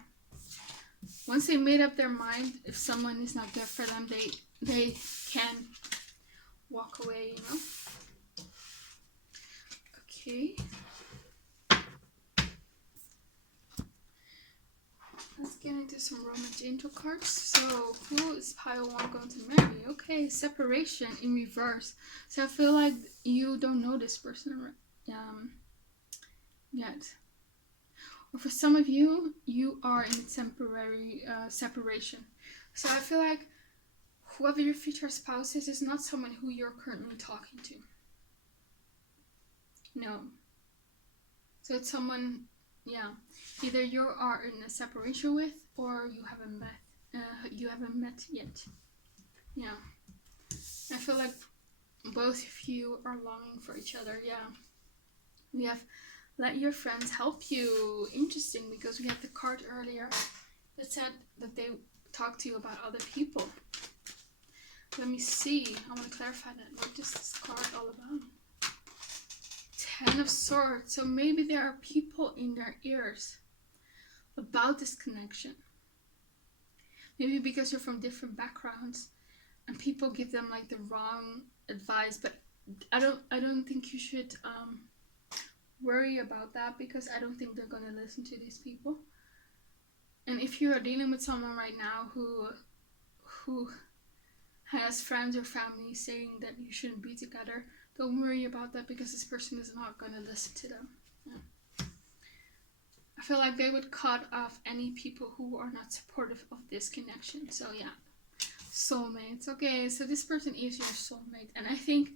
once they made up their mind, if someone is not good for them, they can walk away, you know. Okay. Let's get into some Romance Angel cards. So, who is pile 1 going to marry? Okay, separation in reverse. So I feel like you don't know this person yet. Or for some of you, you are in a temporary separation. So I feel like whoever your future spouse is not someone who you're currently talking to. No. So it's someone, yeah, either you are in a separation with, or you haven't met yet. Yeah. I feel like both of you are longing for each other. Yeah. We have let your friends help you. Interesting, because we had the card earlier that said that they talk to you about other people. Let me see. I want to clarify that. What is this card all about? 10 of Swords. So maybe there are people in their ears about this connection. Maybe because you're from different backgrounds and people give them like the wrong advice. But I don't think you should worry about that, because I don't think they're going to listen to these people. And if you are dealing with someone right now who has friends or family saying that you shouldn't be together, don't worry about that, because this person is not going to listen to them. Yeah. I feel like they would cut off any people who are not supportive of this connection. So yeah, soulmates. Okay, so this person is your soulmate, and I think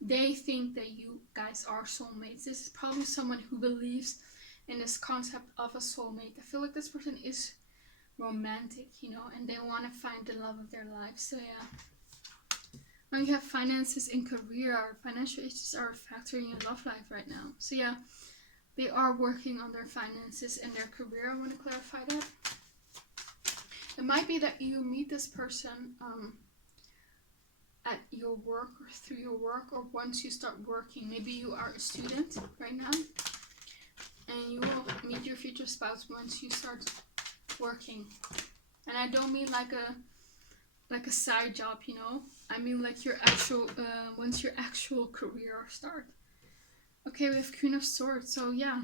they think that you guys are soulmates. This is probably someone who believes in this concept of a soulmate. I feel like this person is romantic, and they want to find the love of their life. So yeah. Now you have finances and career. Financial issues are a factor in your love life right now. So yeah, they are working on their finances and their career. I want to clarify that. It might be that you meet this person at your work or through your work, or once you start working. Maybe you are a student right now and you will meet your future spouse once you start working. And I don't mean like a side job, I mean like your actual once your actual career start. Okay, we have Queen of Swords. So yeah,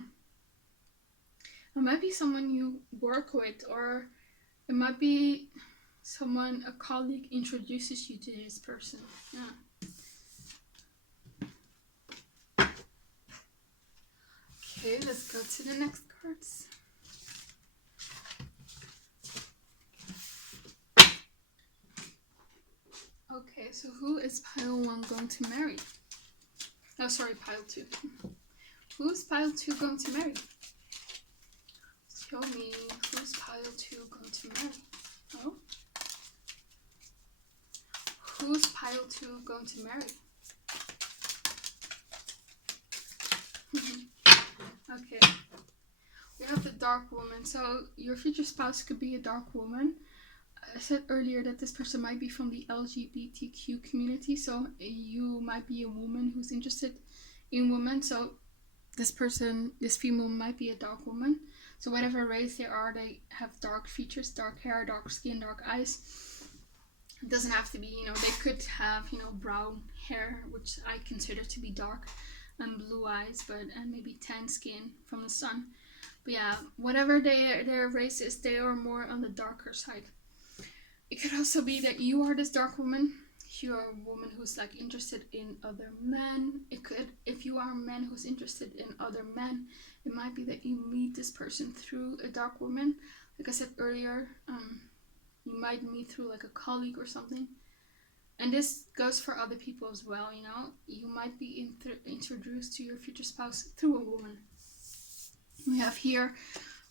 it might be someone you work with, or it might be someone, a colleague, introduces you to this person. Yeah. Okay, let's go to the next cards. Okay, so who is pile 1 going to marry? Oh, sorry, pile 2. Who's pile 2 going to marry? Show me, who's pile 2 going to marry? Oh? Who's pile 2 going to marry? Okay. We have the dark woman. So your future spouse could be a dark woman. I said earlier that this person might be from the LGBTQ community. So you might be a woman who's interested in women. So this female might be a dark woman. So whatever race they are, they have dark features, dark hair, dark skin, dark eyes. It doesn't have to be, they could have, brown hair, which I consider to be dark, and blue eyes, and maybe tan skin from the sun. But yeah, whatever their race is, they are more on the darker side. It could also be that you are this dark woman. You are a woman who's like interested in other men. If you are a man who's interested in other men, it might be that you meet this person through a dark woman. Like I said earlier, you might meet through like a colleague or something. And this goes for other people as well, You might be introduced to your future spouse through a woman. We have here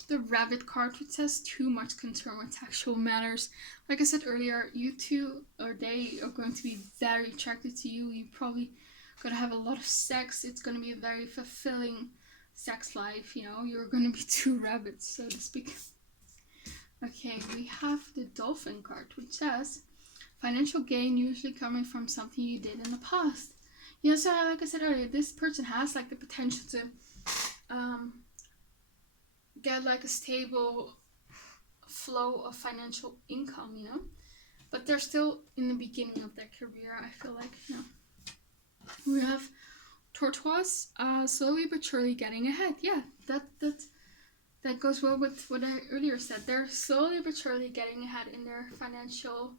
the Rabbit card, which says too much concern with sexual matters. Like I said earlier, you two, or they, are going to be very attracted to you. You're probably going to have a lot of sex. It's going to be a very fulfilling sex life, You're going to be two rabbits, so to speak. Okay, we have the Dolphin card, which says financial gain usually coming from something you did in the past. So like I said earlier, this person has like the potential to get like a stable flow of financial income, but they're still in the beginning of their career. I feel like, We have Tortoise, slowly but surely getting ahead. Yeah, that goes well with what I earlier said. They're slowly but surely getting ahead in their financial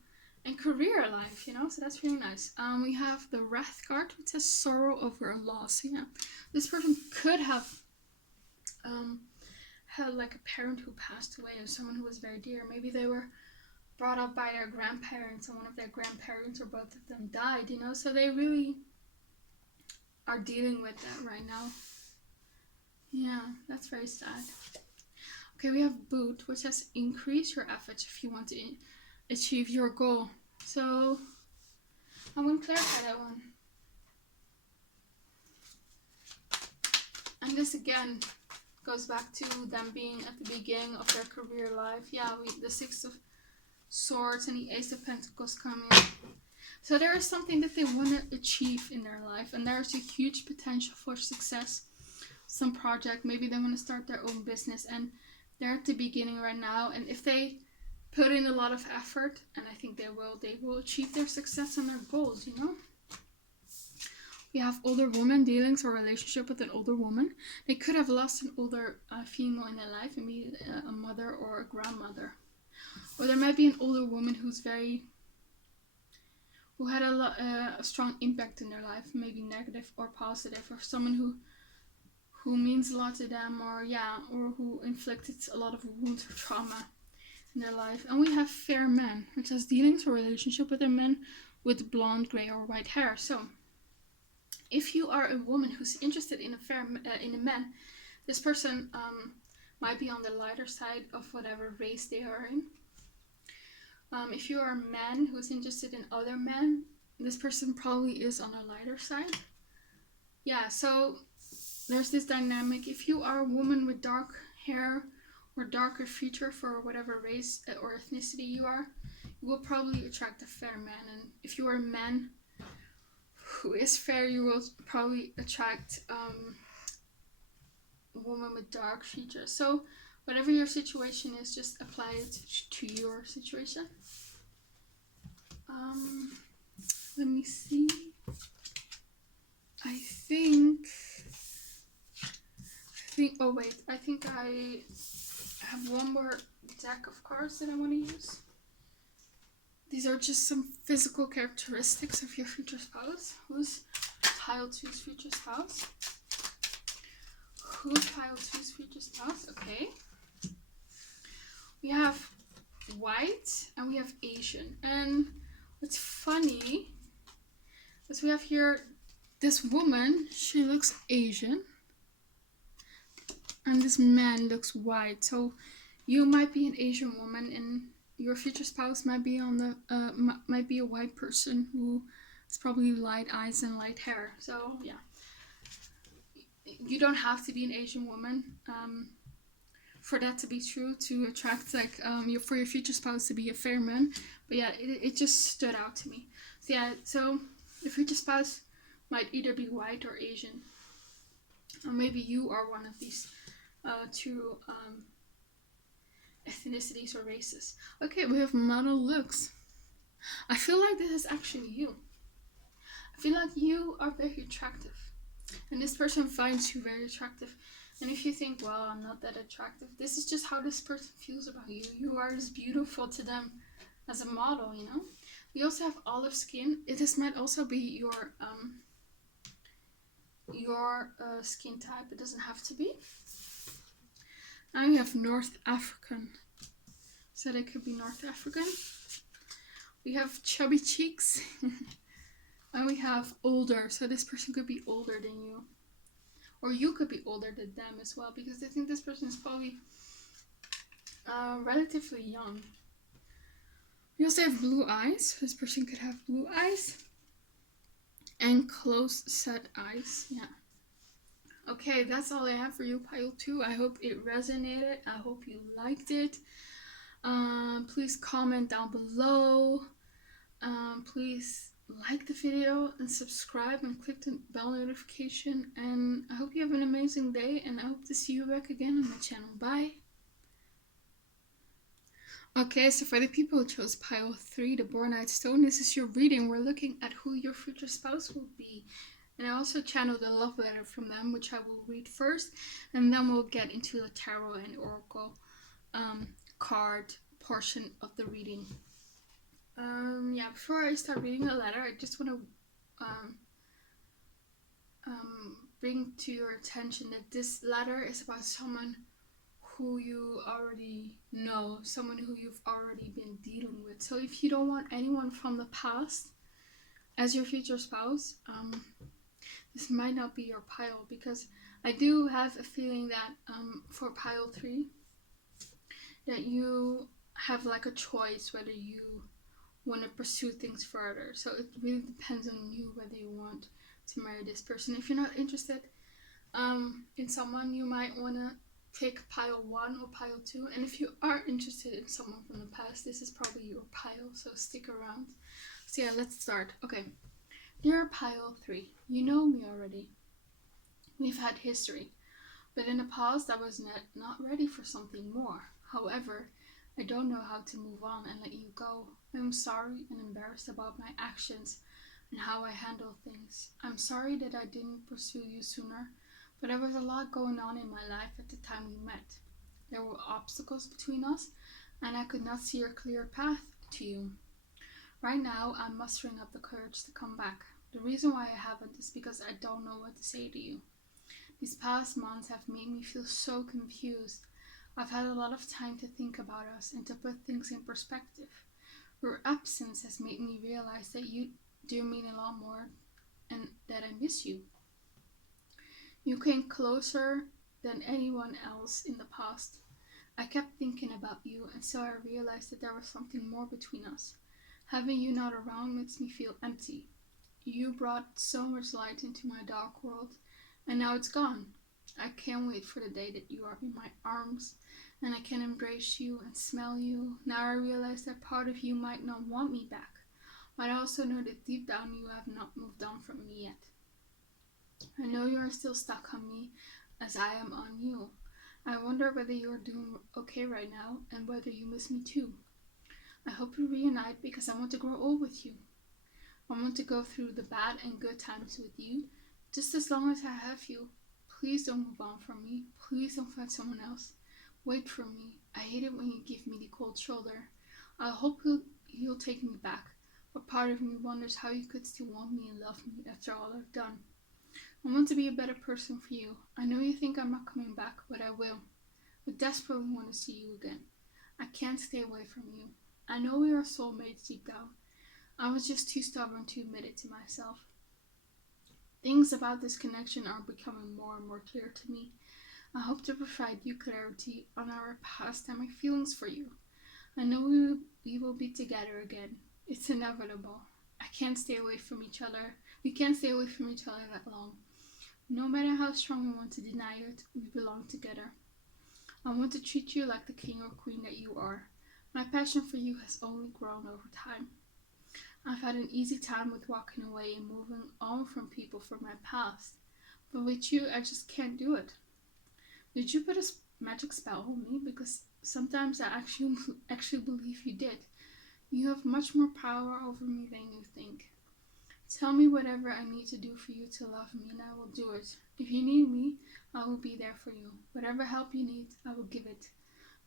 and career life, you know, so that's really nice. We have the Wrath card, which says sorrow over a loss. Yeah, this person could have had like a parent who passed away, or someone who was very dear. Maybe they were brought up by their grandparents, and one of their grandparents or both of them died, you know, so they really are dealing with that right now. Yeah, that's very sad. Okay, we have Boot, which says increase your efforts if you want to achieve your goal. So I'm going to clarify that one. And this again goes back to them being at the beginning of their career life. Yeah, the Six of Swords and the Ace of Pentacles come in. So there is something that they want to achieve in their life, and there's a huge potential for success. Some project, maybe they want to start their own business, and they're at the beginning right now, and if they put in a lot of effort, and I think they will achieve their success and their goals, you know. We have older woman dealings or relationship with an older woman. They could have lost an older female in their life, maybe a mother or a grandmother. Or there might be an older woman who had a strong impact in their life, maybe negative or positive, or someone who means a lot to them, or who inflicted a lot of wounds or trauma in their life. And we have Fair Man, which has dealings or relationship with a man with blonde, gray, or white hair. So if you are a woman who's interested in a man, this person might be on the lighter side of whatever race they are in. If you are a man who's interested in other men, this person probably is on the lighter side. Yeah, so there's this dynamic. If you are a woman with dark hair or darker feature for whatever race or ethnicity you are, you will probably attract a fair man. And if you are a man who is fair, you will probably attract a woman with dark features. So whatever your situation is, just apply it to your situation. Let me see. I think, oh wait, I think I have one more deck of cards that I want to use. These are just some physical characteristics of your future spouse. Who's pile 2's future spouse? Who's pile 2's future spouse? Okay. We have white and we have Asian. And what's funny is we have here this woman, she looks Asian. And this man looks white. So you might be an Asian woman and your future spouse might be might be a white person who has probably light eyes and light hair. So yeah, you don't have to be an Asian woman for that to be true, to attract for your future spouse to be a fair man. But yeah, it just stood out to me. So yeah, so the future spouse might either be white or Asian, or maybe you are one of these two ethnicities or races. Okay, we have model looks. I feel like this is actually you. I feel like you are very attractive, and this person finds you very attractive. And if you think, well, I'm not that attractive, this is just how this person feels about you. You are as beautiful to them as a model, you know. We also have olive skin. This might also be your skin type. It doesn't have to be. Now we have North African. So they could be North African. We have chubby cheeks. And we have older. So this person could be older than you. Or you could be older than them as well. Because I think this person is probably relatively young. We also have blue eyes. This person could have blue eyes. And close set eyes. Yeah. Okay, that's all I have for you, pile 2. I hope it resonated. I hope you liked it. Please comment down below. Please like the video and subscribe and click the bell notification. And I hope you have an amazing day, and I hope to see you back again on my channel. Bye. Okay, so for the people who chose pile 3, the Bornite stone, this is your reading. We're looking at who your future spouse will be. And I also channeled a love letter from them, which I will read first, and then we'll get into the tarot and oracle card portion of the reading. Yeah, before I start reading the letter, I just want to bring to your attention that this letter is about someone who you already know, someone who you've already been dealing with. So if you don't want anyone from the past as your future spouse, this might not be your pile, because I do have a feeling that for pile 3 that you have like a choice whether you want to pursue things further. So it really depends on you whether you want to marry this person. If you're not interested in someone, you might want to take pile 1 or pile 2, and if you are interested in someone from the past, this is probably your pile, so stick around. So yeah, let's start. Okay, dear pile 3, you know me already. We've had history, but in the past I was not ready for something more. However, I don't know how to move on and let you go. I'm sorry and embarrassed about my actions and how I handle things. I'm sorry that I didn't pursue you sooner, but there was a lot going on in my life at the time we met. There were obstacles between us, and I could not see a clear path to you. Right now, I'm mustering up the courage to come back. The reason why I haven't is because I don't know what to say to you. These past months have made me feel so confused. I've had a lot of time to think about us and to put things in perspective. Your absence has made me realize that you do mean a lot more and that I miss you. You came closer than anyone else in the past. I kept thinking about you, and so I realized that there was something more between us. Having you not around makes me feel empty. You brought so much light into my dark world, and now it's gone. I can't wait for the day that you are in my arms, and I can embrace you and smell you. Now I realize that part of you might not want me back, but I also know that deep down you have not moved on from me yet. I know you are still stuck on me, as I am on you. I wonder whether you are doing okay right now, and whether you miss me too. I hope we reunite because I want to grow old with you. I want to go through the bad and good times with you, just as long as I have you. Please don't move on from me. Please don't find someone else. Wait for me. I hate it when you give me the cold shoulder. I hope he'll take me back, but part of me wonders how you could still want me and love me after all I've done. I want to be a better person for you. I know you think I'm not coming back, but I will. I desperately want to see you again. I can't stay away from you. I know we are soulmates deep down. I was just too stubborn to admit it to myself. Things about this connection are becoming more and more clear to me. I hope to provide you clarity on our past and my feelings for you. I know we will be together again. It's inevitable. I can't stay away from each other. We can't stay away from each other that long. No matter how strong we want to deny it, we belong together. I want to treat you like the king or queen that you are. My passion for you has only grown over time. I've had an easy time with walking away and moving on from people from my past, but with you, I just can't do it. Did you put a magic spell on me? Because sometimes I actually believe you did. You have much more power over me than you think. Tell me whatever I need to do for you to love me, and I will do it. If you need me, I will be there for you. Whatever help you need, I will give it.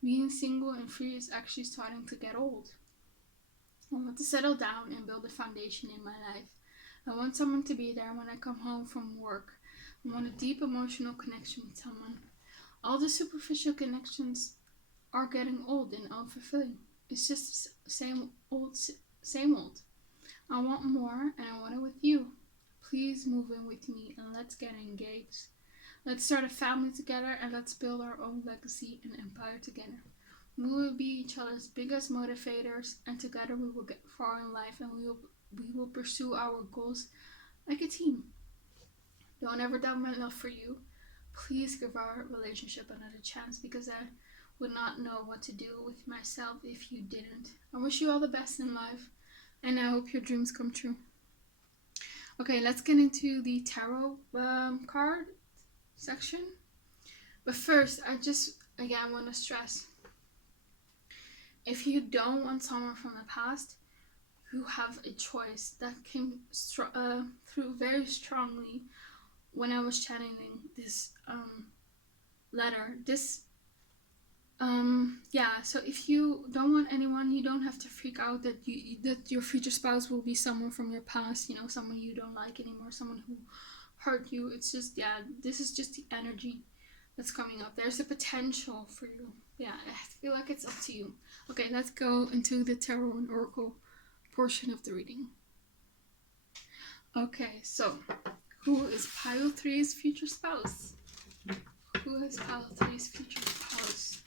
Being single and free is actually starting to get old. I want to settle down and build a foundation in my life. I want someone to be there when I come home from work. I want a deep emotional connection with someone. All the superficial connections are getting old and unfulfilling. It's just same old, same old. I want more, and I want it with you. Please move in with me and let's get engaged. Let's start a family together and let's build our own legacy and empire together. We will be each other's biggest motivators, and together we will get far in life, and we will pursue our goals like a team. Don't ever doubt my love for you. Please give our relationship another chance, because I would not know what to do with myself if you didn't. I wish you all the best in life, and I hope your dreams come true. Okay, let's get into the tarot card section. But first, I just again want to stress, if you don't want someone from the past, you have a choice. That came through very strongly when I was channeling this letter. Yeah, so if you don't want anyone, you don't have to freak out that your future spouse will be someone from your past, you know, someone you don't like anymore, someone who hurt you. It's just, yeah, this is just the energy that's coming up. There's a potential for you. Yeah, I feel like it's up to you. Okay, let's go into the tarot and oracle portion of the reading. Okay, so who is pile 3's future spouse? Who is pile 3's future spouse?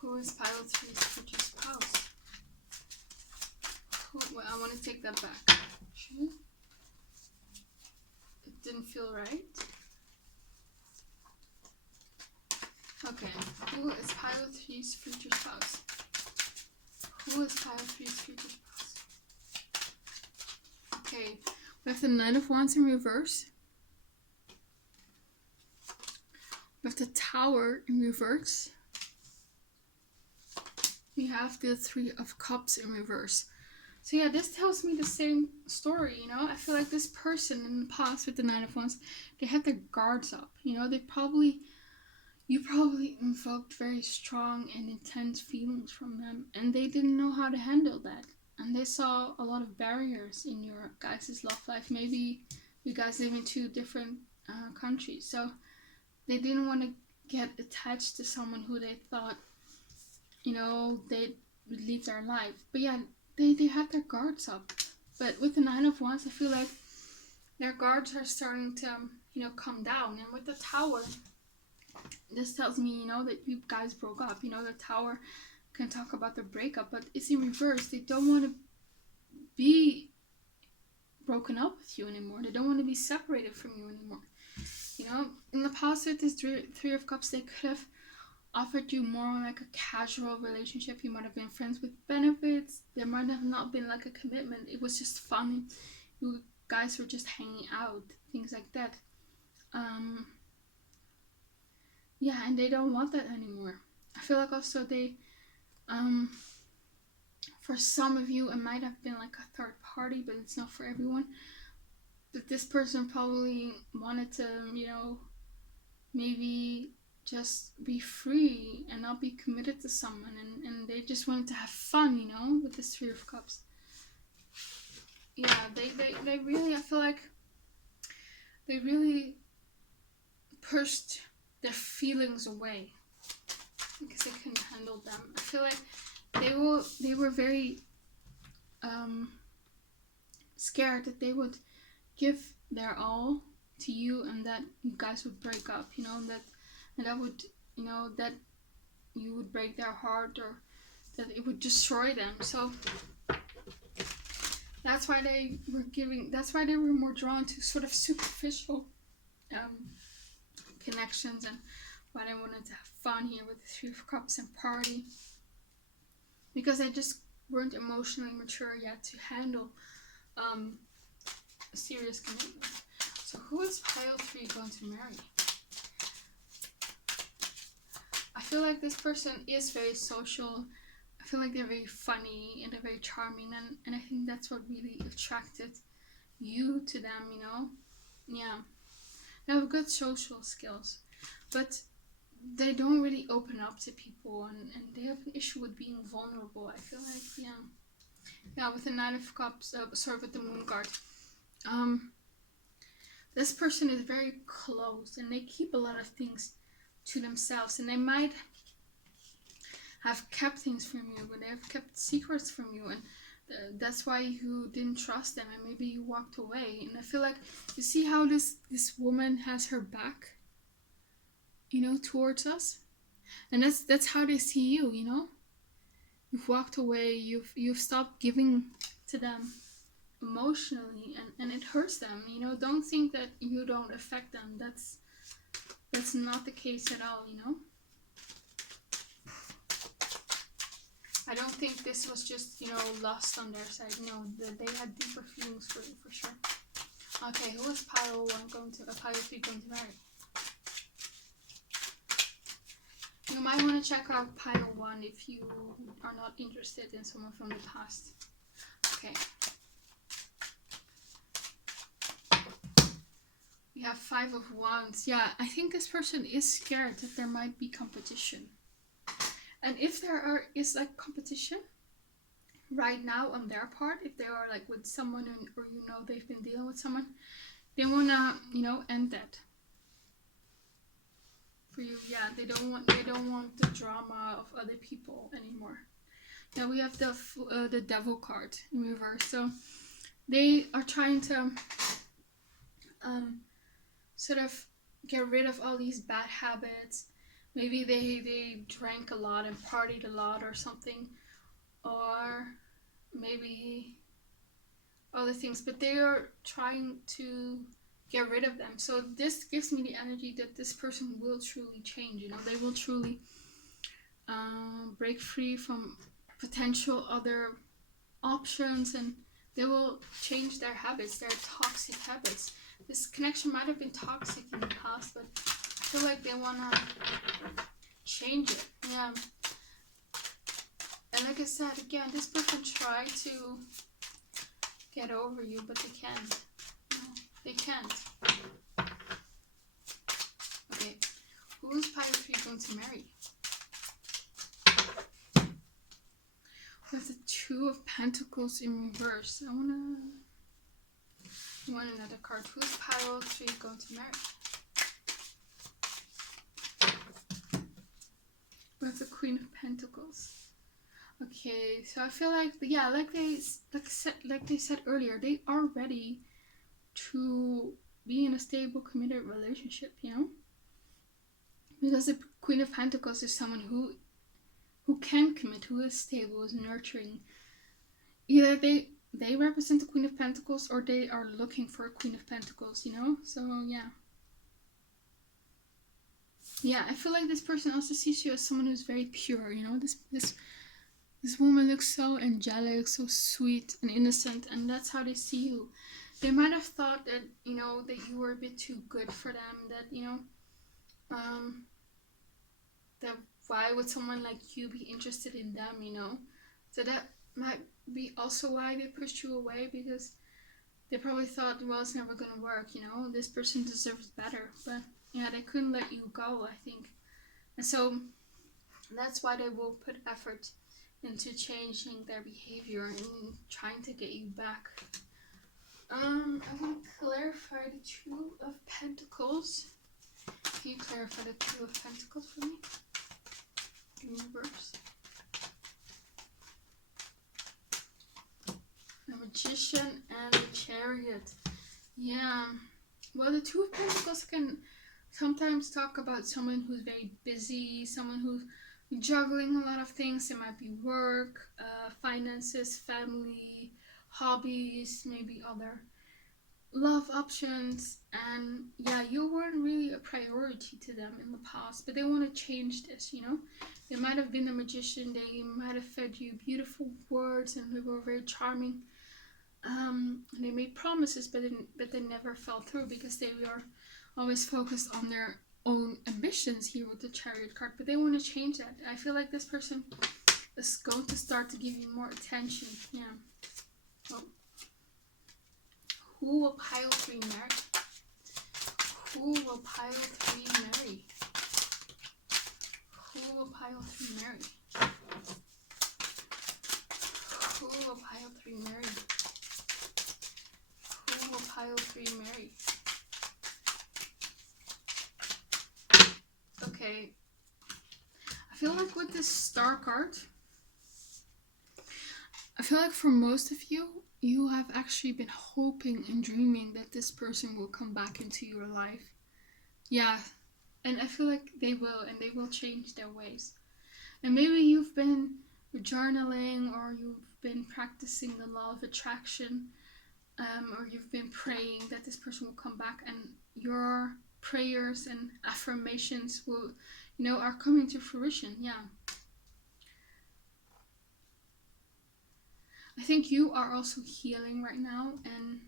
Who is pile 3's future spouse? Well, I want to take that back. Actually, it didn't feel right. Okay, who is pile 3's future spouse? Who is pile 3's future spouse? Okay, we have the Knight of Wands in reverse. We have the Tower in reverse. We have the 3 of Cups in reverse. So yeah, this tells me the same story, you know. I feel like this person in the past with the Knight of Wands, they had their guards up, you know. You probably invoked very strong and intense feelings from them, and they didn't know how to handle that. And they saw a lot of barriers in your guys' love life. Maybe you guys live in 2 different countries, so they didn't want to get attached to someone who they thought, you know, they would leave their life. But yeah, they had their guards up. But with the 9 of Wands, I feel like their guards are starting to, you know, come down. And with the Tower, this tells me, you know, that you guys broke up. You know, the Tower can talk about the breakup, but it's in reverse. They don't want to be broken up with you anymore. They don't want to be separated from you anymore. You know, in the past with this 3 of Cups, they could have offered you more like a casual relationship. You might have been friends with benefits. There might have not been like a commitment. It was just fun. You guys were just hanging out, things like that. Yeah, and they don't want that anymore. I feel like also they, for some of you, it might have been like a third party, but it's not for everyone. But this person probably wanted to, you know, maybe just be free and not be committed to someone, and they just wanted to have fun, you know, with this 3 of Cups. Yeah, they really, I feel like they really pushed their feelings away because they couldn't handle them. I feel like they were very scared that they would give their all to you and that you guys would break up, you know, and that would, you know, that you would break their heart or that it would destroy them. So that's why they were more drawn to sort of superficial connections, and why they wanted to have fun here with the 3 of Cups and party, because they just weren't emotionally mature yet to handle a serious commitment. So who is pile 3 going to marry? I feel like this person is very social. I feel like they're very funny and they're very charming, and I think that's what really attracted you to them, you know? Yeah. They have good social skills, but they don't really open up to people, and they have an issue with being vulnerable, I feel like, yeah. Yeah, with the Knight of Cups, with the Moon card. This person is very closed, and they keep a lot of things to themselves, and they might have kept things from you, but they have kept secrets from you, and that's why you didn't trust them, and maybe you walked away. And I feel like, you see how this woman has her back, you know, towards us, and that's how they see you, you know. You've walked away, you've stopped giving to them emotionally, and it hurts them, you know. Don't think that you don't affect them. That's not the case at all, you know. I don't think this was just, you know, lust on their side. No, they had deeper feelings for you, for sure. Okay, who is pile 3 going to marry? You might want to check out pile 1 if you are not interested in someone from the past. Okay. We have 5 of Wands. Yeah, I think this person is scared that there might be competition. And if there is like competition right now on their part, if they are like with someone or you know they've been dealing with someone, they wanna, you know, end that. For you, yeah, they don't want the drama of other people anymore. Now we have the Devil card in reverse. So they are trying to sort of get rid of all these bad habits. Maybe they drank a lot and partied a lot or something, or maybe other things, but they are trying to get rid of them. So this gives me the energy that this person will truly change, you know, they will truly break free from potential other options, and they will change their habits, their toxic habits. This connection might have been toxic in the past, but I feel like they want to change it. Yeah. And like I said, again, this person tried to get over you, but they can't. No, they can't. Okay, who's pile 3 going to marry? We have the 2 of Pentacles in reverse. I want another card. Who's pile 3 going to marry? We have the Queen of Pentacles. Okay, so I feel like, yeah, like they said earlier, they are ready to be in a stable, committed relationship, you know? Because the Queen of Pentacles is someone who can commit, who is stable, is nurturing. Either they represent the Queen of Pentacles or they are looking for a Queen of Pentacles, you know? So, yeah. Yeah, I feel like this person also sees you as someone who's very pure, you know? This woman looks so angelic, so sweet and innocent, and that's how they see you. They might have thought that, you know, that you were a bit too good for them, that, you know, that why would someone like you be interested in them, you know? So that might be also why they pushed you away, because they probably thought, well, it's never gonna work, you know? This person deserves better. But yeah, they couldn't let you go, I think. And so that's why they will put effort into changing their behavior and trying to get you back. I want to clarify the 2 of Pentacles. Can you clarify the 2 of Pentacles for me? In reverse. The Magician and the Chariot. Yeah. Well, the 2 of Pentacles can sometimes talk about someone who's very busy, someone who's juggling a lot of things. It might be work, finances, family, hobbies, maybe other love options. And yeah, you weren't really a priority to them in the past, but they want to change this, you know? They might have been a magician, they might have fed you beautiful words and they were very charming. They made promises, but they never fell through because they were always focused on their own ambitions here with the Chariot card. But they want to change that. I feel like this person is going to start to give you more attention. Yeah. Oh. Who will pile 3 marry? Who will pile 3 marry? Who will pile 3 marry? Who will pile 3 marry? Who will pile 3 marry? Okay. I feel like with this Star card, I feel like for most of you, you have actually been hoping and dreaming that this person will come back into your life. Yeah, and I feel like they will, and they will change their ways. And maybe you've been journaling, or you've been practicing the law of attraction, or you've been praying that this person will come back, and your prayers and affirmations will, you know, are coming to fruition. Yeah. I think you are also healing right now, and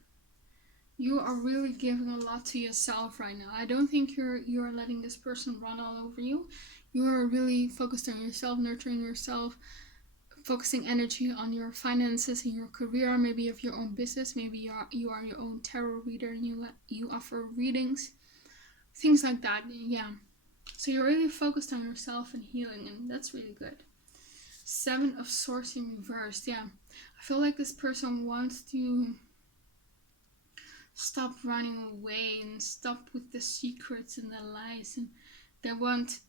you are really giving a lot to yourself right now. I don't think you're letting this person run all over you. you're really focused on yourself, nurturing yourself, focusing energy on your finances and your career. Maybe you have your own business, maybe you are your own tarot reader and you offer readings, things like that. Yeah, so you're really focused on yourself and healing, and that's really good. 7 of Swords in reverse. Yeah, I feel like this person wants to stop running away and stop with the secrets and the lies, and they want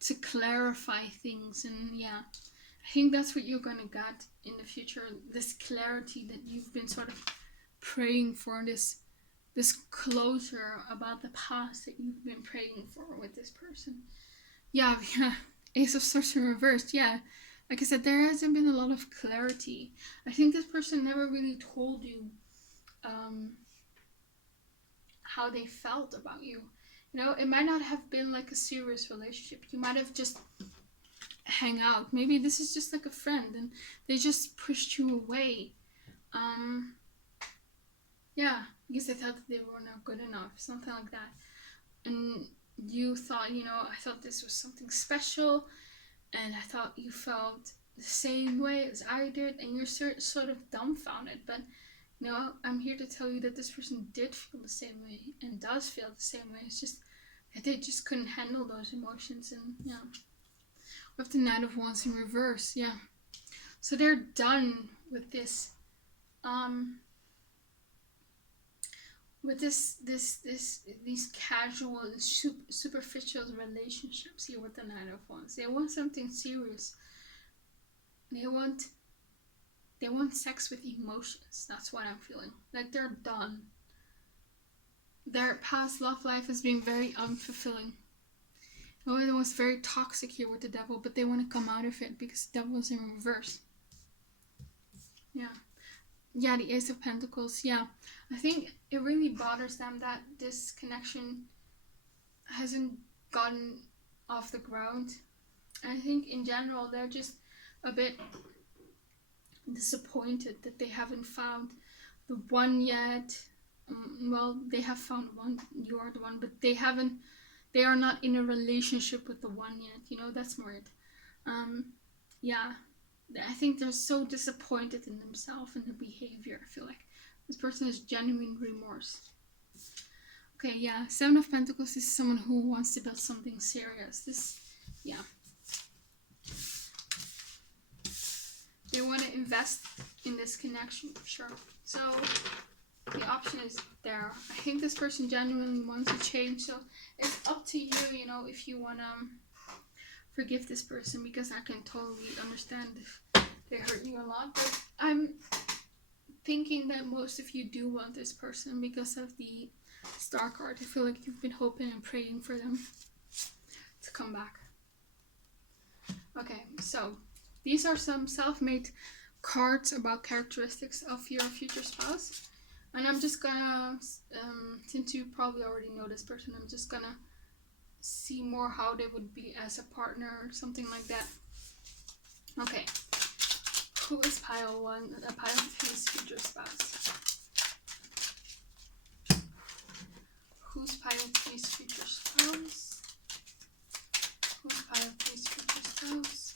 to clarify things. And yeah, I think that's what you're gonna get in the future, this clarity that you've been sort of praying for, this closure about the past that you've been praying for with this person. Yeah, Ace of Swords in reverse. Yeah, like I said, there hasn't been a lot of clarity. I think this person never really told you how they felt about you. You know, it might not have been like a serious relationship. You might have just hang out. Maybe this is just like a friend and they just pushed you away. Yeah, because they thought that they were not good enough, something like that. And you thought, you know, I thought this was something special, and I thought you felt the same way as I did, and you're sort of dumbfounded. But you know, I'm here to tell you that this person did feel the same way and does feel the same way. It's just that they just couldn't handle those emotions. And yeah, we have the Knight of Wands in reverse. Yeah, so they're done with this these casual, superficial relationships here with the Knight of Wands. They want something serious. They want sex with emotions. That's what I'm feeling. Like they're done. Their past love life has been very unfulfilling. It was very toxic here with the Devil, but they want to come out of it because the Devil is in reverse. Yeah, the Ace of Pentacles. Yeah, I think it really bothers them that this connection hasn't gotten off the ground. I think in general they're just a bit disappointed that they haven't found the one yet. Well, they have found one. You are the one, but they are not in a relationship with the one yet. You know, that's more it. Yeah, I think they're so disappointed in themselves and their behavior. I feel like this person has genuine remorse. Okay, yeah, 7 of Pentacles is someone who wants to build something serious. They want to invest in this connection for sure. So the option is there. I think this person genuinely wants to change. So it's up to you, you know, if you want to forgive this person, because I can totally understand if they hurt you a lot. But I'm thinking that most of you do want this person because of the Star card. I feel like you've been hoping and praying for them to come back. Okay, so these are some self-made cards about characteristics of your future spouse. And I'm just gonna, since you probably already know this person, I'm just gonna see more how they would be as a partner or something like that. Okay, who is pile 1, pile 3's future spouse? Who's pile 3's future spouse? Who's pile 3's future spouse?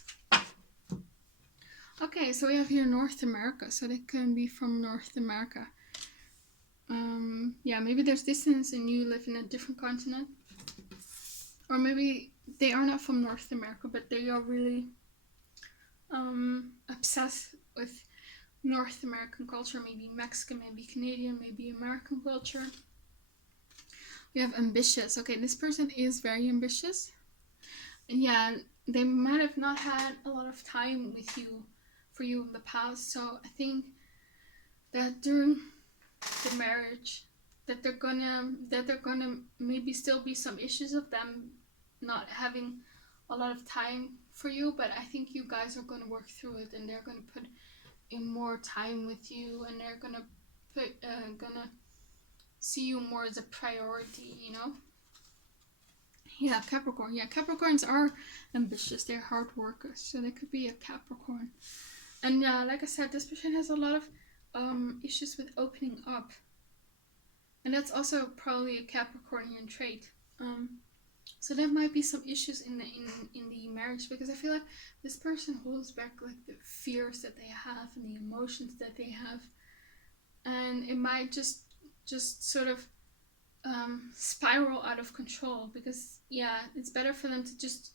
Okay, so we have here North America, so they can be from North America. Yeah, maybe there's distance and you live in a different continent. Or maybe they are not from North America, but they are really obsessed with North American culture, maybe Mexican, maybe Canadian, maybe American culture. We have ambitious. Okay, this person is very ambitious. And yeah, they might have not had a lot of time with you, for you in the past. So I think that during the marriage, that they're gonna maybe still be some issues of them not having a lot of time for you, but I think you guys are gonna work through it, and they're gonna put in more time with you, and they're gonna see you more as a priority, you know. Yeah, Capricorn. Yeah, Capricorns are ambitious. They're hard workers, so they could be a Capricorn. And like I said, this person has a lot of issues with opening up. And that's also probably a Capricornian trait. So there might be some issues in the marriage, because I feel like this person holds back like the fears that they have and the emotions that they have, and it might just sort of spiral out of control, because yeah, it's better for them to just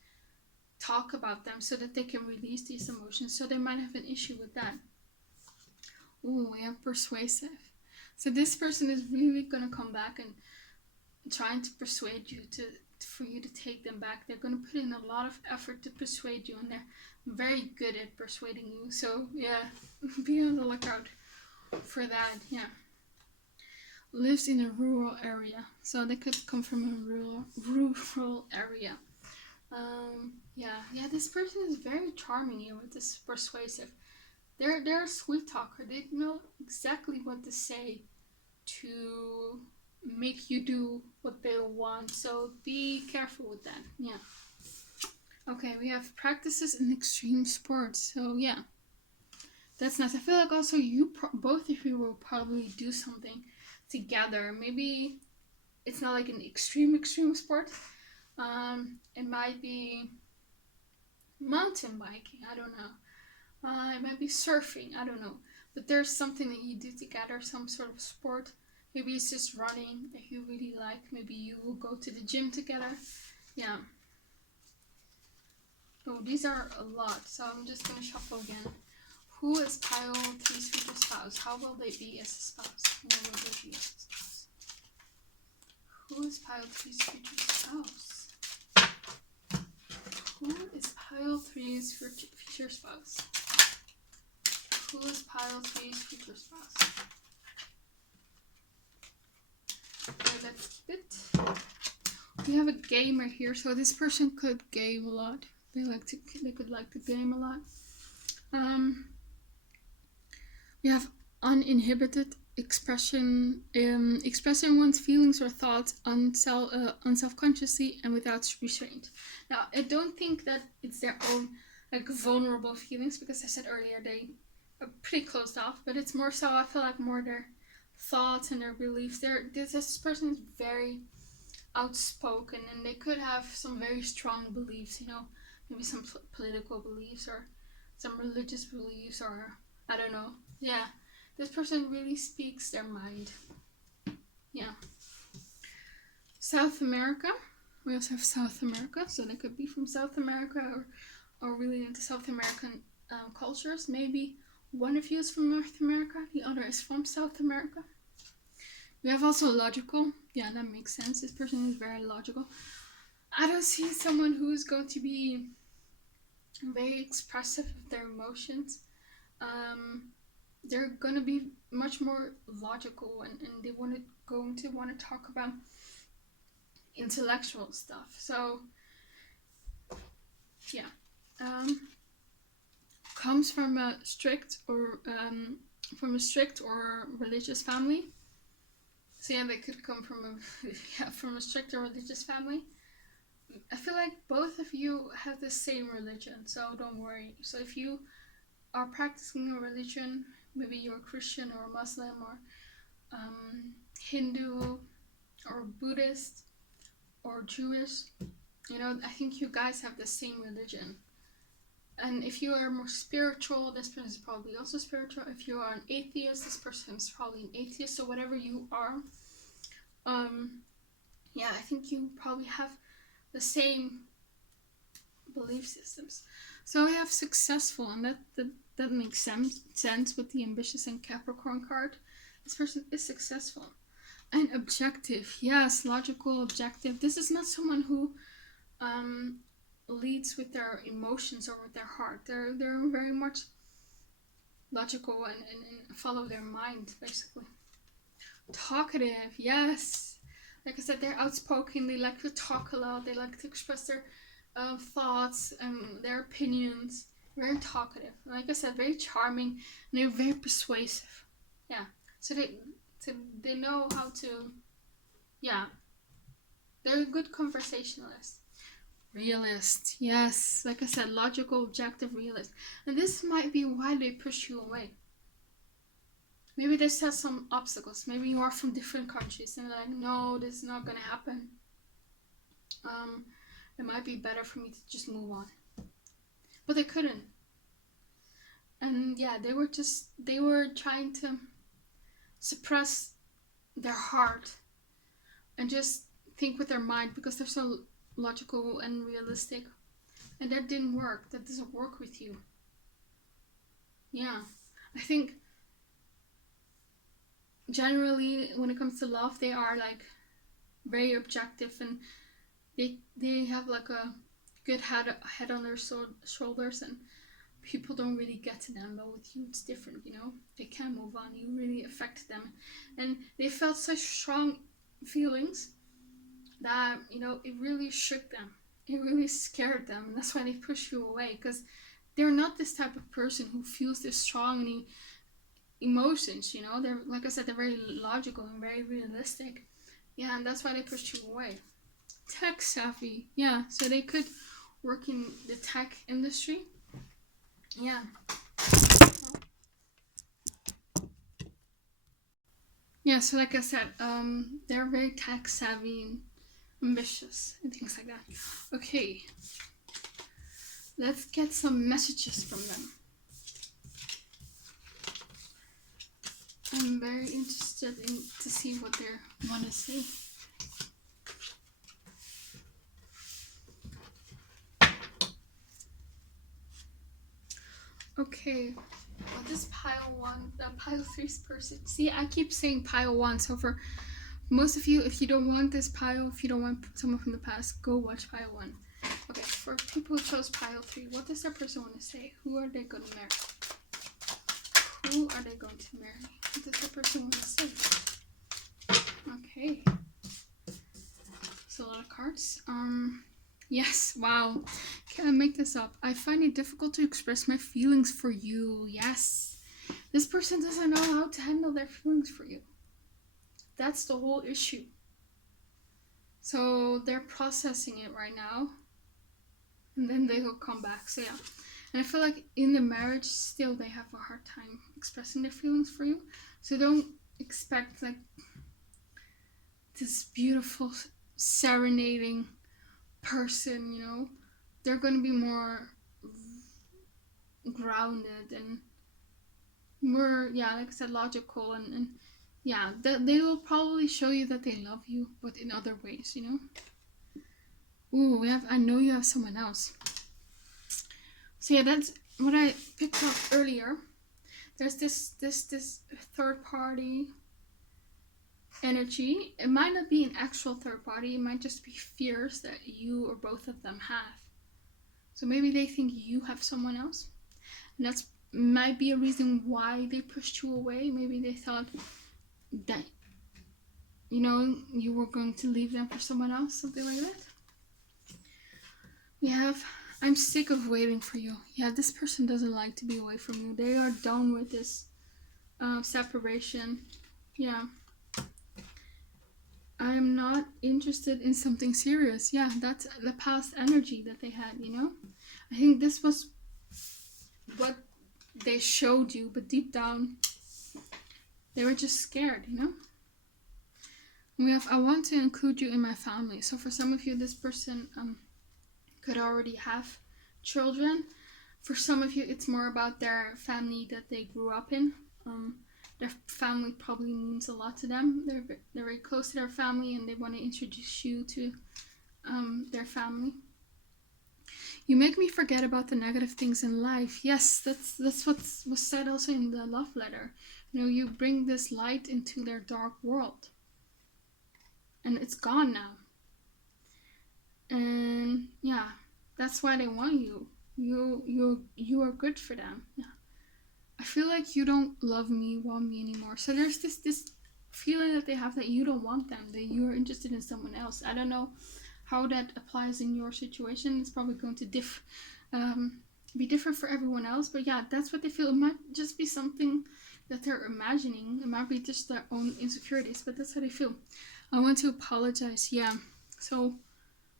talk about them so that they can release these emotions. So they might have an issue with that. Ooh, we have persuasive. So this person is really gonna come back and trying to persuade you for you to take them back. They're gonna put in a lot of effort to persuade you, and they're very good at persuading you. So yeah, be on the lookout for that. Yeah. Lives in a rural area, so they could come from a rural area. Yeah, this person is very charming here with this persuasive. They're a sweet talker. They know exactly what to say to make you do what they want. So be careful with that. Yeah. Okay, we have practices in extreme sports. So yeah, that's nice. I feel like also both of you will probably do something together. Maybe it's not like an extreme sport. It might be mountain biking. I don't know. It might be surfing. I don't know. But there's something that you do together, some sort of sport. Maybe it's just running that you really like. Maybe you will go to the gym together. Yeah. Oh, these are a lot, so I'm just going to shuffle again. Who is pile 3's future spouse? How will they be as a spouse? What will they be as a spouse? Who is pile 3's future spouse? Who is pile 3's future spouse? Who is pile 3's future spouse? Okay, let's keep it. We have a gamer here, so this person could game a lot. They could like to game a lot. We have uninhibited expression, expressing one's feelings or thoughts unself-consciously and without restraint. Now, I don't think that it's their own like vulnerable feelings, because I said earlier they are pretty closed off, but it's more so, I feel like, more their thoughts and their beliefs. This person is very outspoken, and they could have some very strong beliefs, maybe some political beliefs or some religious beliefs, or I don't know. Yeah, this person really speaks their mind. Yeah. South America. We also have South America, so they could be from South America or really into South American cultures. Maybe one of you is from North America, the other is from South America. We have also logical. Yeah, that makes sense. This person is very logical. I don't see someone who is going to be very expressive of their emotions. They're going to be much more logical, and they going to want to talk about intellectual stuff. So yeah, comes from a strict or religious family. So yeah, they could come from a strict or religious family. I feel like both of you have the same religion, so don't worry. So if you are practicing a religion, maybe you're Christian or Muslim or Hindu or Buddhist or Jewish, I think you guys have the same religion. And if you are more spiritual, this person is probably also spiritual. If you are an atheist, this person is probably an atheist. So whatever you are, I think you probably have the same belief systems. So we have successful, and that makes sense with the ambitious and Capricorn card. This person is successful. And objective, yes, logical, objective. This is not someone who leads with their emotions or with their heart. They're very much logical and follow their mind, basically. Talkative, yes. Like I said, they're outspoken. They like to talk a lot. They like to express their thoughts and their opinions. Very talkative. Like I said, very charming. And they're very persuasive. Yeah. So they know how to. Yeah. They're a good conversationalist. Realist. Yes. Like I said, logical, objective, realist. And this might be why they push you away. Maybe this has some obstacles. Maybe you are from different countries and they're like, no, this is not going to happen. It might be better for me to just move on. But they couldn't. And yeah, they were trying to suppress their heart and just think with their mind because they're so logical and realistic. And that didn't work. That doesn't work with you. Yeah. I think generally when it comes to love, they are like very objective, and they have like a good head on their shoulders, and people don't really get to them. But with you it's different, you know. They can't move on. You really affect them, and they felt such strong feelings that, you know, it really shook them. It really scared them, and that's why they push you away, because they're not this type of person who feels this strong emotions, you know. They're, like I said, they're very logical and very realistic. Yeah, and that's why they pushed you away. Tech savvy. Yeah, so they could work in the tech industry. Yeah. Yeah, so like I said, they're very tech savvy and ambitious and things like that. Okay. Let's get some messages from them. I'm very interested to see what they want to say. Okay, well, this pile 1, pile 3's person. See, I keep saying pile 1, so for most of you, if you don't want this pile, if you don't want someone from the past, go watch pile 1. Okay, for people who chose pile 3, what does that person want to say? Who are they going to marry? Who are they going to marry? What does that person want to say? Okay. It's a lot of cards. Yes, wow. Can I make this up? I find it difficult to express my feelings for you. Yes. This person doesn't know how to handle their feelings for you. That's the whole issue. So they're processing it right now. And then they will come back. So yeah. And I feel like in the marriage still they have a hard time expressing their feelings for you. So don't expect like this beautiful serenading person, you know. They're going to be more grounded and more, yeah, like I said, logical, and yeah, they will probably show you that they love you, but in other ways, you know. Ooh, I know you have someone else. So yeah, that's what I picked up earlier. There's this third party energy. It might not be an actual third party. It might just be fears that you or both of them have. So maybe they think you have someone else, and that's might be a reason why they pushed you away. Maybe they thought that, you know, you were going to leave them for someone else, something like that. We have, I'm sick of waiting for you. Yeah, this person doesn't like to be away from you. They are done with this separation. Yeah. I am not interested in something serious. Yeah, that's the past energy that they had, you know? I think this was what they showed you, but deep down, they were just scared, you know? We have, I want to include you in my family. So for some of you, this person could already have children. For some of you, it's more about their family that they grew up in. Their family probably means a lot to them. They're very close to their family, and they want to introduce you to their family. You make me forget about the negative things in life. Yes, that's what was said also in the love letter. You know, you bring this light into their dark world, and it's gone now. And yeah, that's why they want you. You are good for them. Yeah. I feel like you don't love me, want me anymore. So there's this feeling that they have that you don't want them, that you are interested in someone else. I don't know how that applies in your situation. It's probably going to be different for everyone else. But yeah, that's what they feel. It might just be something that they're imagining. It might be just their own insecurities, but that's how they feel. I want to apologize. Yeah. So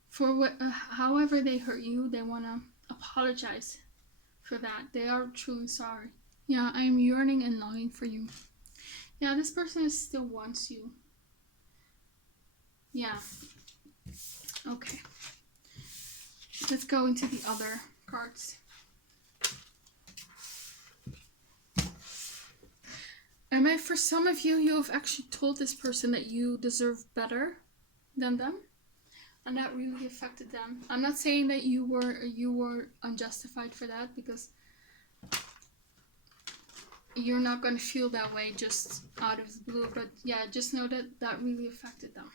for however they hurt you, they want to apologize for that. They are truly sorry. Yeah, I'm yearning and longing for you. Yeah, this person still wants you. Yeah. Okay. Let's go into the other cards. For some of you, you have actually told this person that you deserve better than them, and that really affected them. I'm not saying that you were unjustified for that, because you're not going to feel that way just out of the blue. But yeah, just know that that really affected them.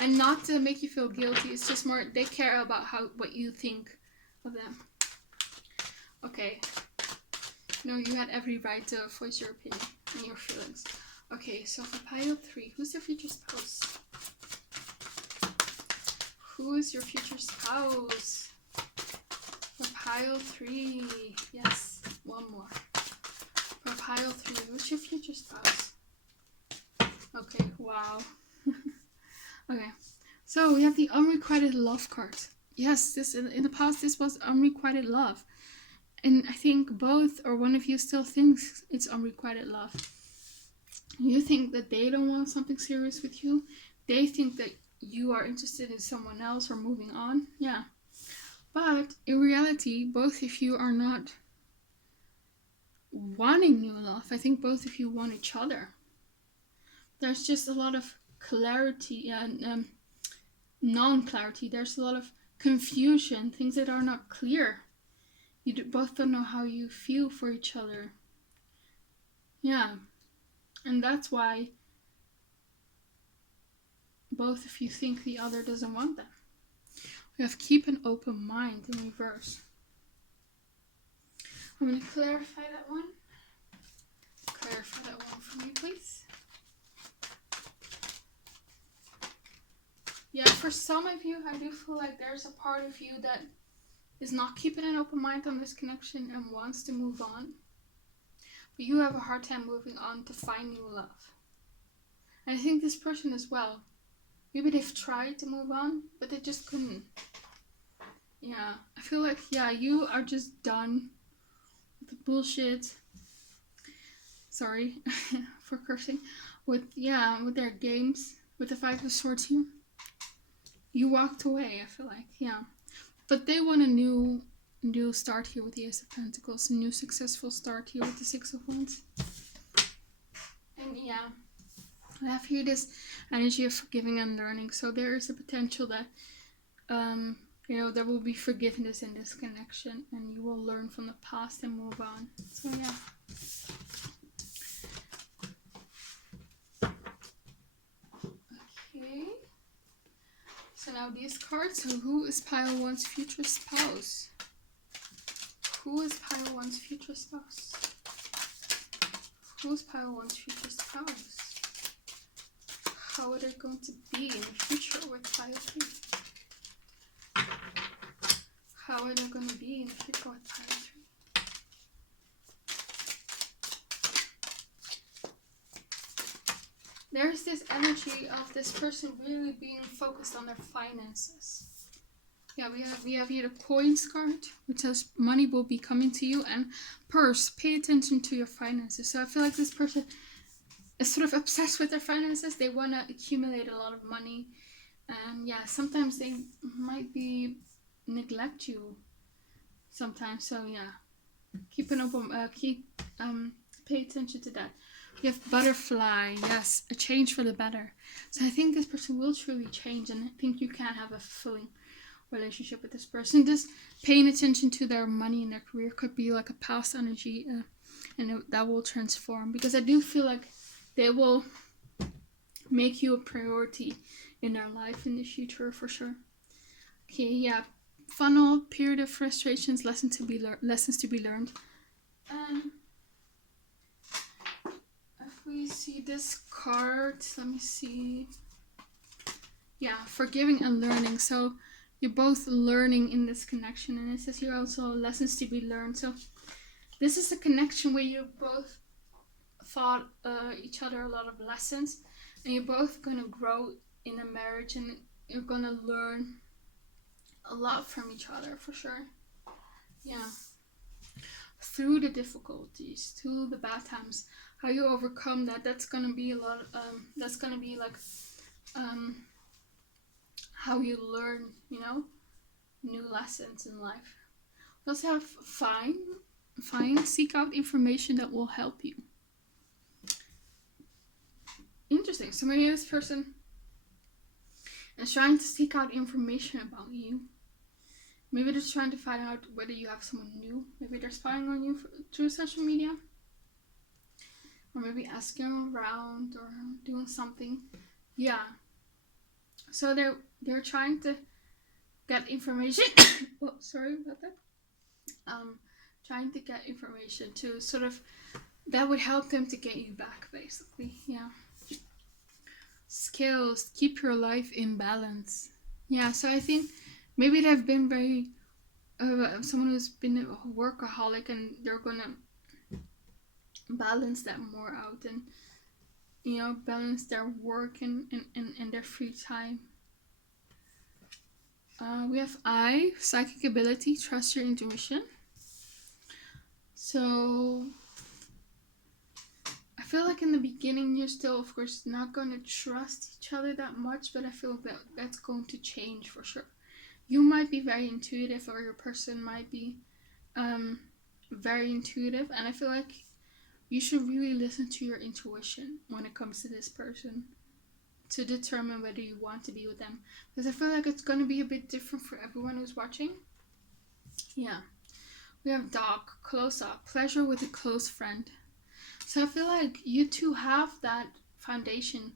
And not to make you feel guilty, it's just more they care about what you think of them. Okay. No, you had every right to voice your opinion and your feelings. Okay, so for pile 3, who's your future spouse? Who is your future spouse? For pile 3, yes, one more. For pile 3, who's your future spouse? Okay, wow. Okay, so we have the unrequited love card. Yes, this in the past this was unrequited love. And I think both or one of you still thinks it's unrequited love. You think that they don't want something serious with you. They think that you are interested in someone else or moving on. Yeah. But in reality, both of you are not wanting new love. I think both of you want each other. There's just a lot of clarity and non-clarity. There's a lot of confusion, things that are not clear. You both don't know how you feel for each other. Yeah. And that's why both of you think the other doesn't want them. We have keep an open mind in reverse. I'm going to clarify that one. Clarify that one for me, please. Yeah, for some of you, I do feel like there's a part of you that is not keeping an open mind on this connection and wants to move on. But you have a hard time moving on to find new love. And I think this person as well. Maybe they've tried to move on, but they just couldn't. Yeah, I feel like, yeah, you are just done with the bullshit. Sorry for cursing. With their games, with the 5 of Swords here. You walked away, I feel like, yeah. But they want a new start here with the Ace of Pentacles, a new successful start here with the 6 of Wands. And yeah, I have here this energy of forgiving and learning. So there is a potential that, there will be forgiveness in this connection, and you will learn from the past and move on. So yeah. Okay. So now these cards. So who is pile 1's future spouse? Who is pile 1's future spouse? Who is pile 1's future spouse? How are they going to be in the future with pile 3? How are they going to be in the future with pile 3? There's this energy of this person really being focused on their finances. Yeah, we have here the Coins card, which says money will be coming to you, and purse, pay attention to your finances. So I feel like this person is sort of obsessed with their finances. They want to accumulate a lot of money, and yeah, sometimes they might be neglect you sometimes. So yeah, keep an open, pay attention to that. You have Butterfly, yes, a change for the better. So I think this person will truly change, and I think you can have a fulfilling relationship with this person. Just paying attention to their money and their career could be like a past energy, and that will transform, because I do feel like they will make you a priority in their life in the future for sure. Okay, yeah, funnel, period of frustrations, lessons to be learned. If we see this card, let me see. Yeah, forgiving and learning. So you're both learning in this connection, and it says here also lessons to be learned. So this is a connection where you both taught each other a lot of lessons, and you're both gonna grow in a marriage, and you're gonna learn a lot from each other for sure. Yeah, through the difficulties, through the bad times, how you overcome that. That's gonna be a lot. That's gonna be like how you learn, you know, new lessons in life. We also have seek out information that will help you. Interesting. So maybe this person is trying to seek out information about you. Maybe they're trying to find out whether you have someone new. Maybe they're spying on you through social media. Or maybe asking around or doing something. Yeah. So they're trying to get information. Oh, sorry about that. Trying to get information to sort of, that would help them to get you back, basically. Yeah. Skills, keep your life in balance. Yeah, so I think maybe they've been very someone who's been a workaholic, and they're gonna balance that more out, and you know, balance their work and their free time. We have psychic ability, trust your intuition. So I feel like in the beginning you're still, of course, not going to trust each other that much, but I feel that that's going to change for sure. You might be very intuitive, or your person might be very intuitive, and I feel like you should really listen to your intuition when it comes to this person to determine whether you want to be with them, because I feel like it's going to be a bit different for everyone who's watching. Yeah. We have dog, close up, pleasure with a close friend. So I feel like you two have that foundation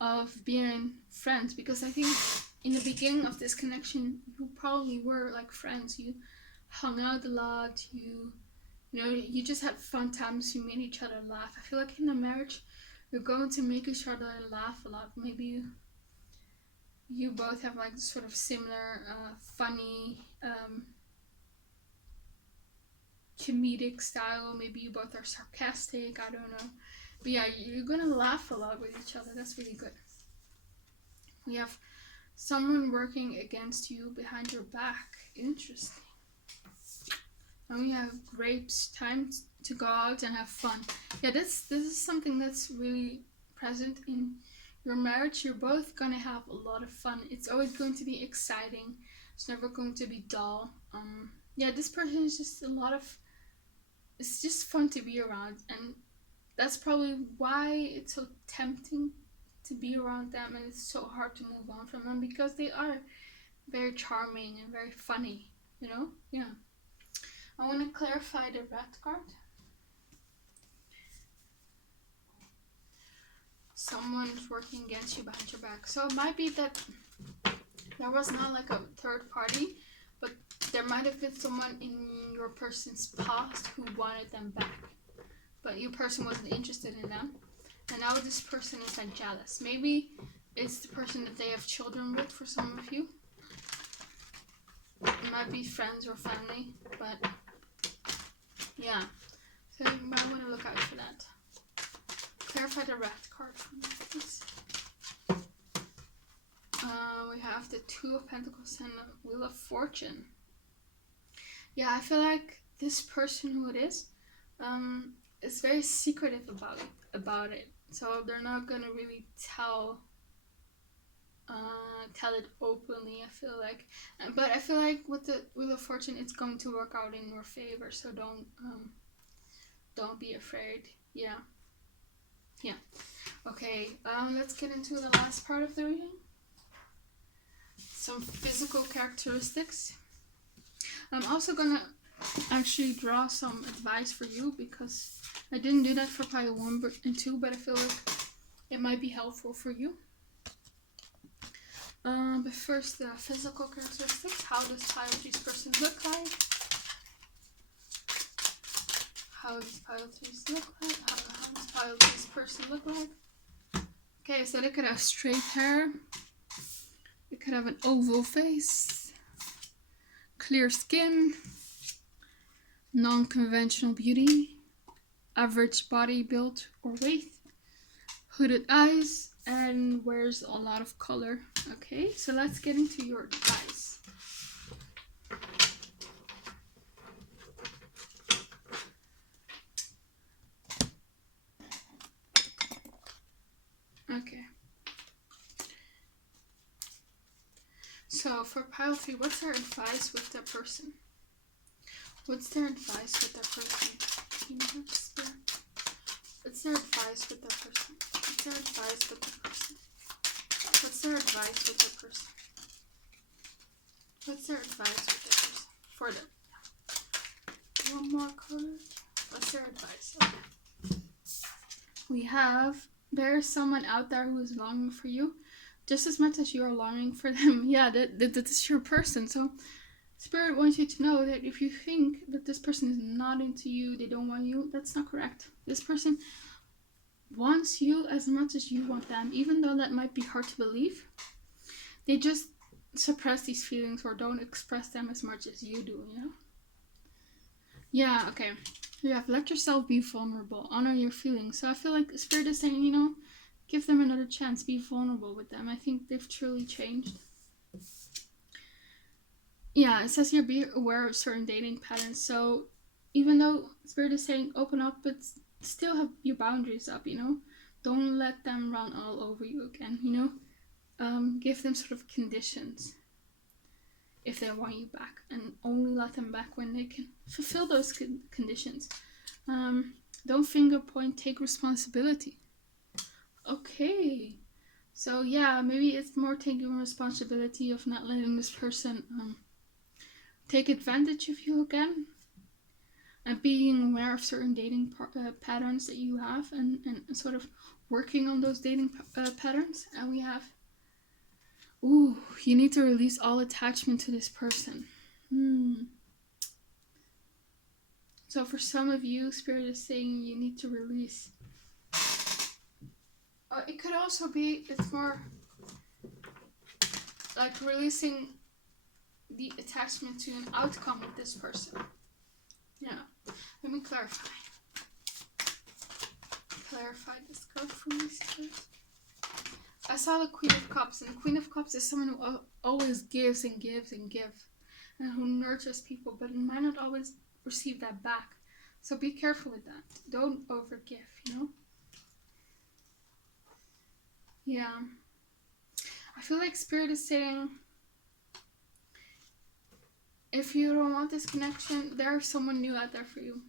of being friends, because I think in the beginning of this connection you probably were like friends. You hung out a lot, you know, you just had fun times, you made each other laugh. I feel like in a marriage you're going to make each other laugh a lot. Maybe you both have like sort of similar funny comedic style. Maybe you both are sarcastic, I don't know, but yeah, you're gonna laugh a lot with each other. That's really good. We have someone working against you behind your back. Interesting. And we have grapes, time to go out and have fun. Yeah, this is something that's really present in your marriage. You're both gonna have a lot of fun. It's always going to be exciting. It's never going to be dull. Yeah, this person is just it's just fun to be around, and that's probably why it's so tempting to be around them, and it's so hard to move on from them, because they are very charming and very funny, you know? Yeah. I want to clarify the red card. Someone's working against you behind your back. So it might be that there was not like a third party, but there might have been someone in your person's past who wanted them back, but your person wasn't interested in them, and now this person is like jealous. Maybe it's the person that they have children with for some of you. It might be friends or family, but yeah, so you might want to look out for that. Clarify the red card for me, please. We have the Two of Pentacles and the Wheel of Fortune. Yeah, I feel like this person, who it is very secretive about it. So they're not gonna really tell it openly, I feel like. But I feel like with the Wheel of Fortune, it's going to work out in your favor. So don't be afraid. Yeah. Okay. Let's get into the last part of the reading. Some physical characteristics. I'm also gonna actually draw some advice for you, because I didn't do that for pile 1 and 2, but I feel like it might be helpful for you. But first, the physical characteristics. How does pile 3's person look like? How does pile 3's look like? How does pile 3's person look like? Okay, so they could have straight hair. They could have an oval face, clear skin, non-conventional beauty, average body build or weight, hooded eyes, and wears a lot of color. Okay, so let's get into your advice. Okay. So for pile 3, what's their advice with their person? What's their advice with their person? Universe, Spirit. What's their advice with their person? What's their advice with their person? What's their advice with their person? What's their advice with their person? For them. Yeah. One more color. What's their advice? Okay. We have, there's someone out there who is longing for you just as much as you are longing for them. Yeah, that is your person. So Spirit wants you to know that if you think that this person is not into you, they don't want you, that's not correct. This person wants you as much as you want them, even though that might be hard to believe. They just suppress these feelings or don't express them as much as you do, you know? Yeah, okay. You have let yourself be vulnerable, honor your feelings. So I feel like Spirit is saying, you know, give them another chance, be vulnerable with them. I think they've truly changed. Yeah, it says here be aware of certain dating patterns. So even though Spirit is saying open up, but still have your boundaries up, you know? Don't let them run all over you again, you know? Give them sort of conditions if they want you back, and only let them back when they can fulfill those conditions. Don't finger point, take responsibility. Okay, so yeah, maybe it's more taking responsibility of not letting this person take advantage of you again, and being aware of certain dating patterns that you have, and sort of working on those dating patterns. And we have, ooh, you need to release all attachment to this person. So for some of you, Spirit is saying you need to release. It could also be, it's more like releasing the attachment to an outcome with this person. Yeah. Let me clarify. Clarify this card for me, Spirit. I saw the Queen of Cups, and the Queen of Cups is someone who always gives and gives and gives, and who nurtures people, but might not always receive that back. So be careful with that. Don't overgive, you know? Yeah. I feel like Spirit is saying, if you don't want this connection, there's someone new out there for you.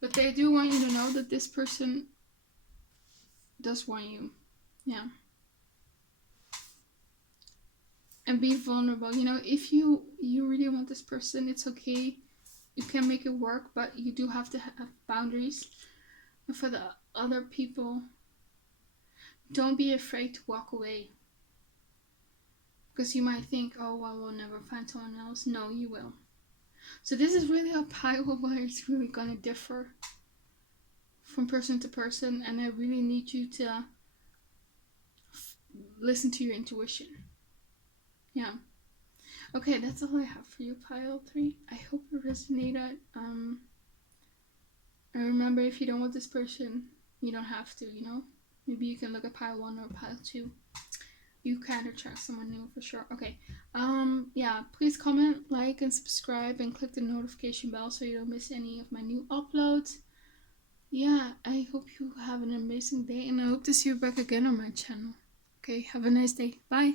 But they do want you to know that this person does want you. Yeah. And be vulnerable. You know, if you really want this person, it's okay. You can make it work, but you do have to have boundaries. And for the other people, don't be afraid to walk away. Because you might think, oh, I will never find someone else. No, you will. So this is really a pile where it's really going to differ from person to person. And I really need you to listen to your intuition. Yeah. Okay, that's all I have for you, pile 3. I hope it resonated. And remember, if you don't want this person, you don't have to, you know? Maybe you can look at pile 1 or pile 2. You can attract someone new for sure. Okay. Yeah, please comment, like, and subscribe, and click the notification bell so you don't miss any of my new uploads. Yeah, I hope you have an amazing day, and I hope to see you back again on my channel. Okay, have a nice day. Bye.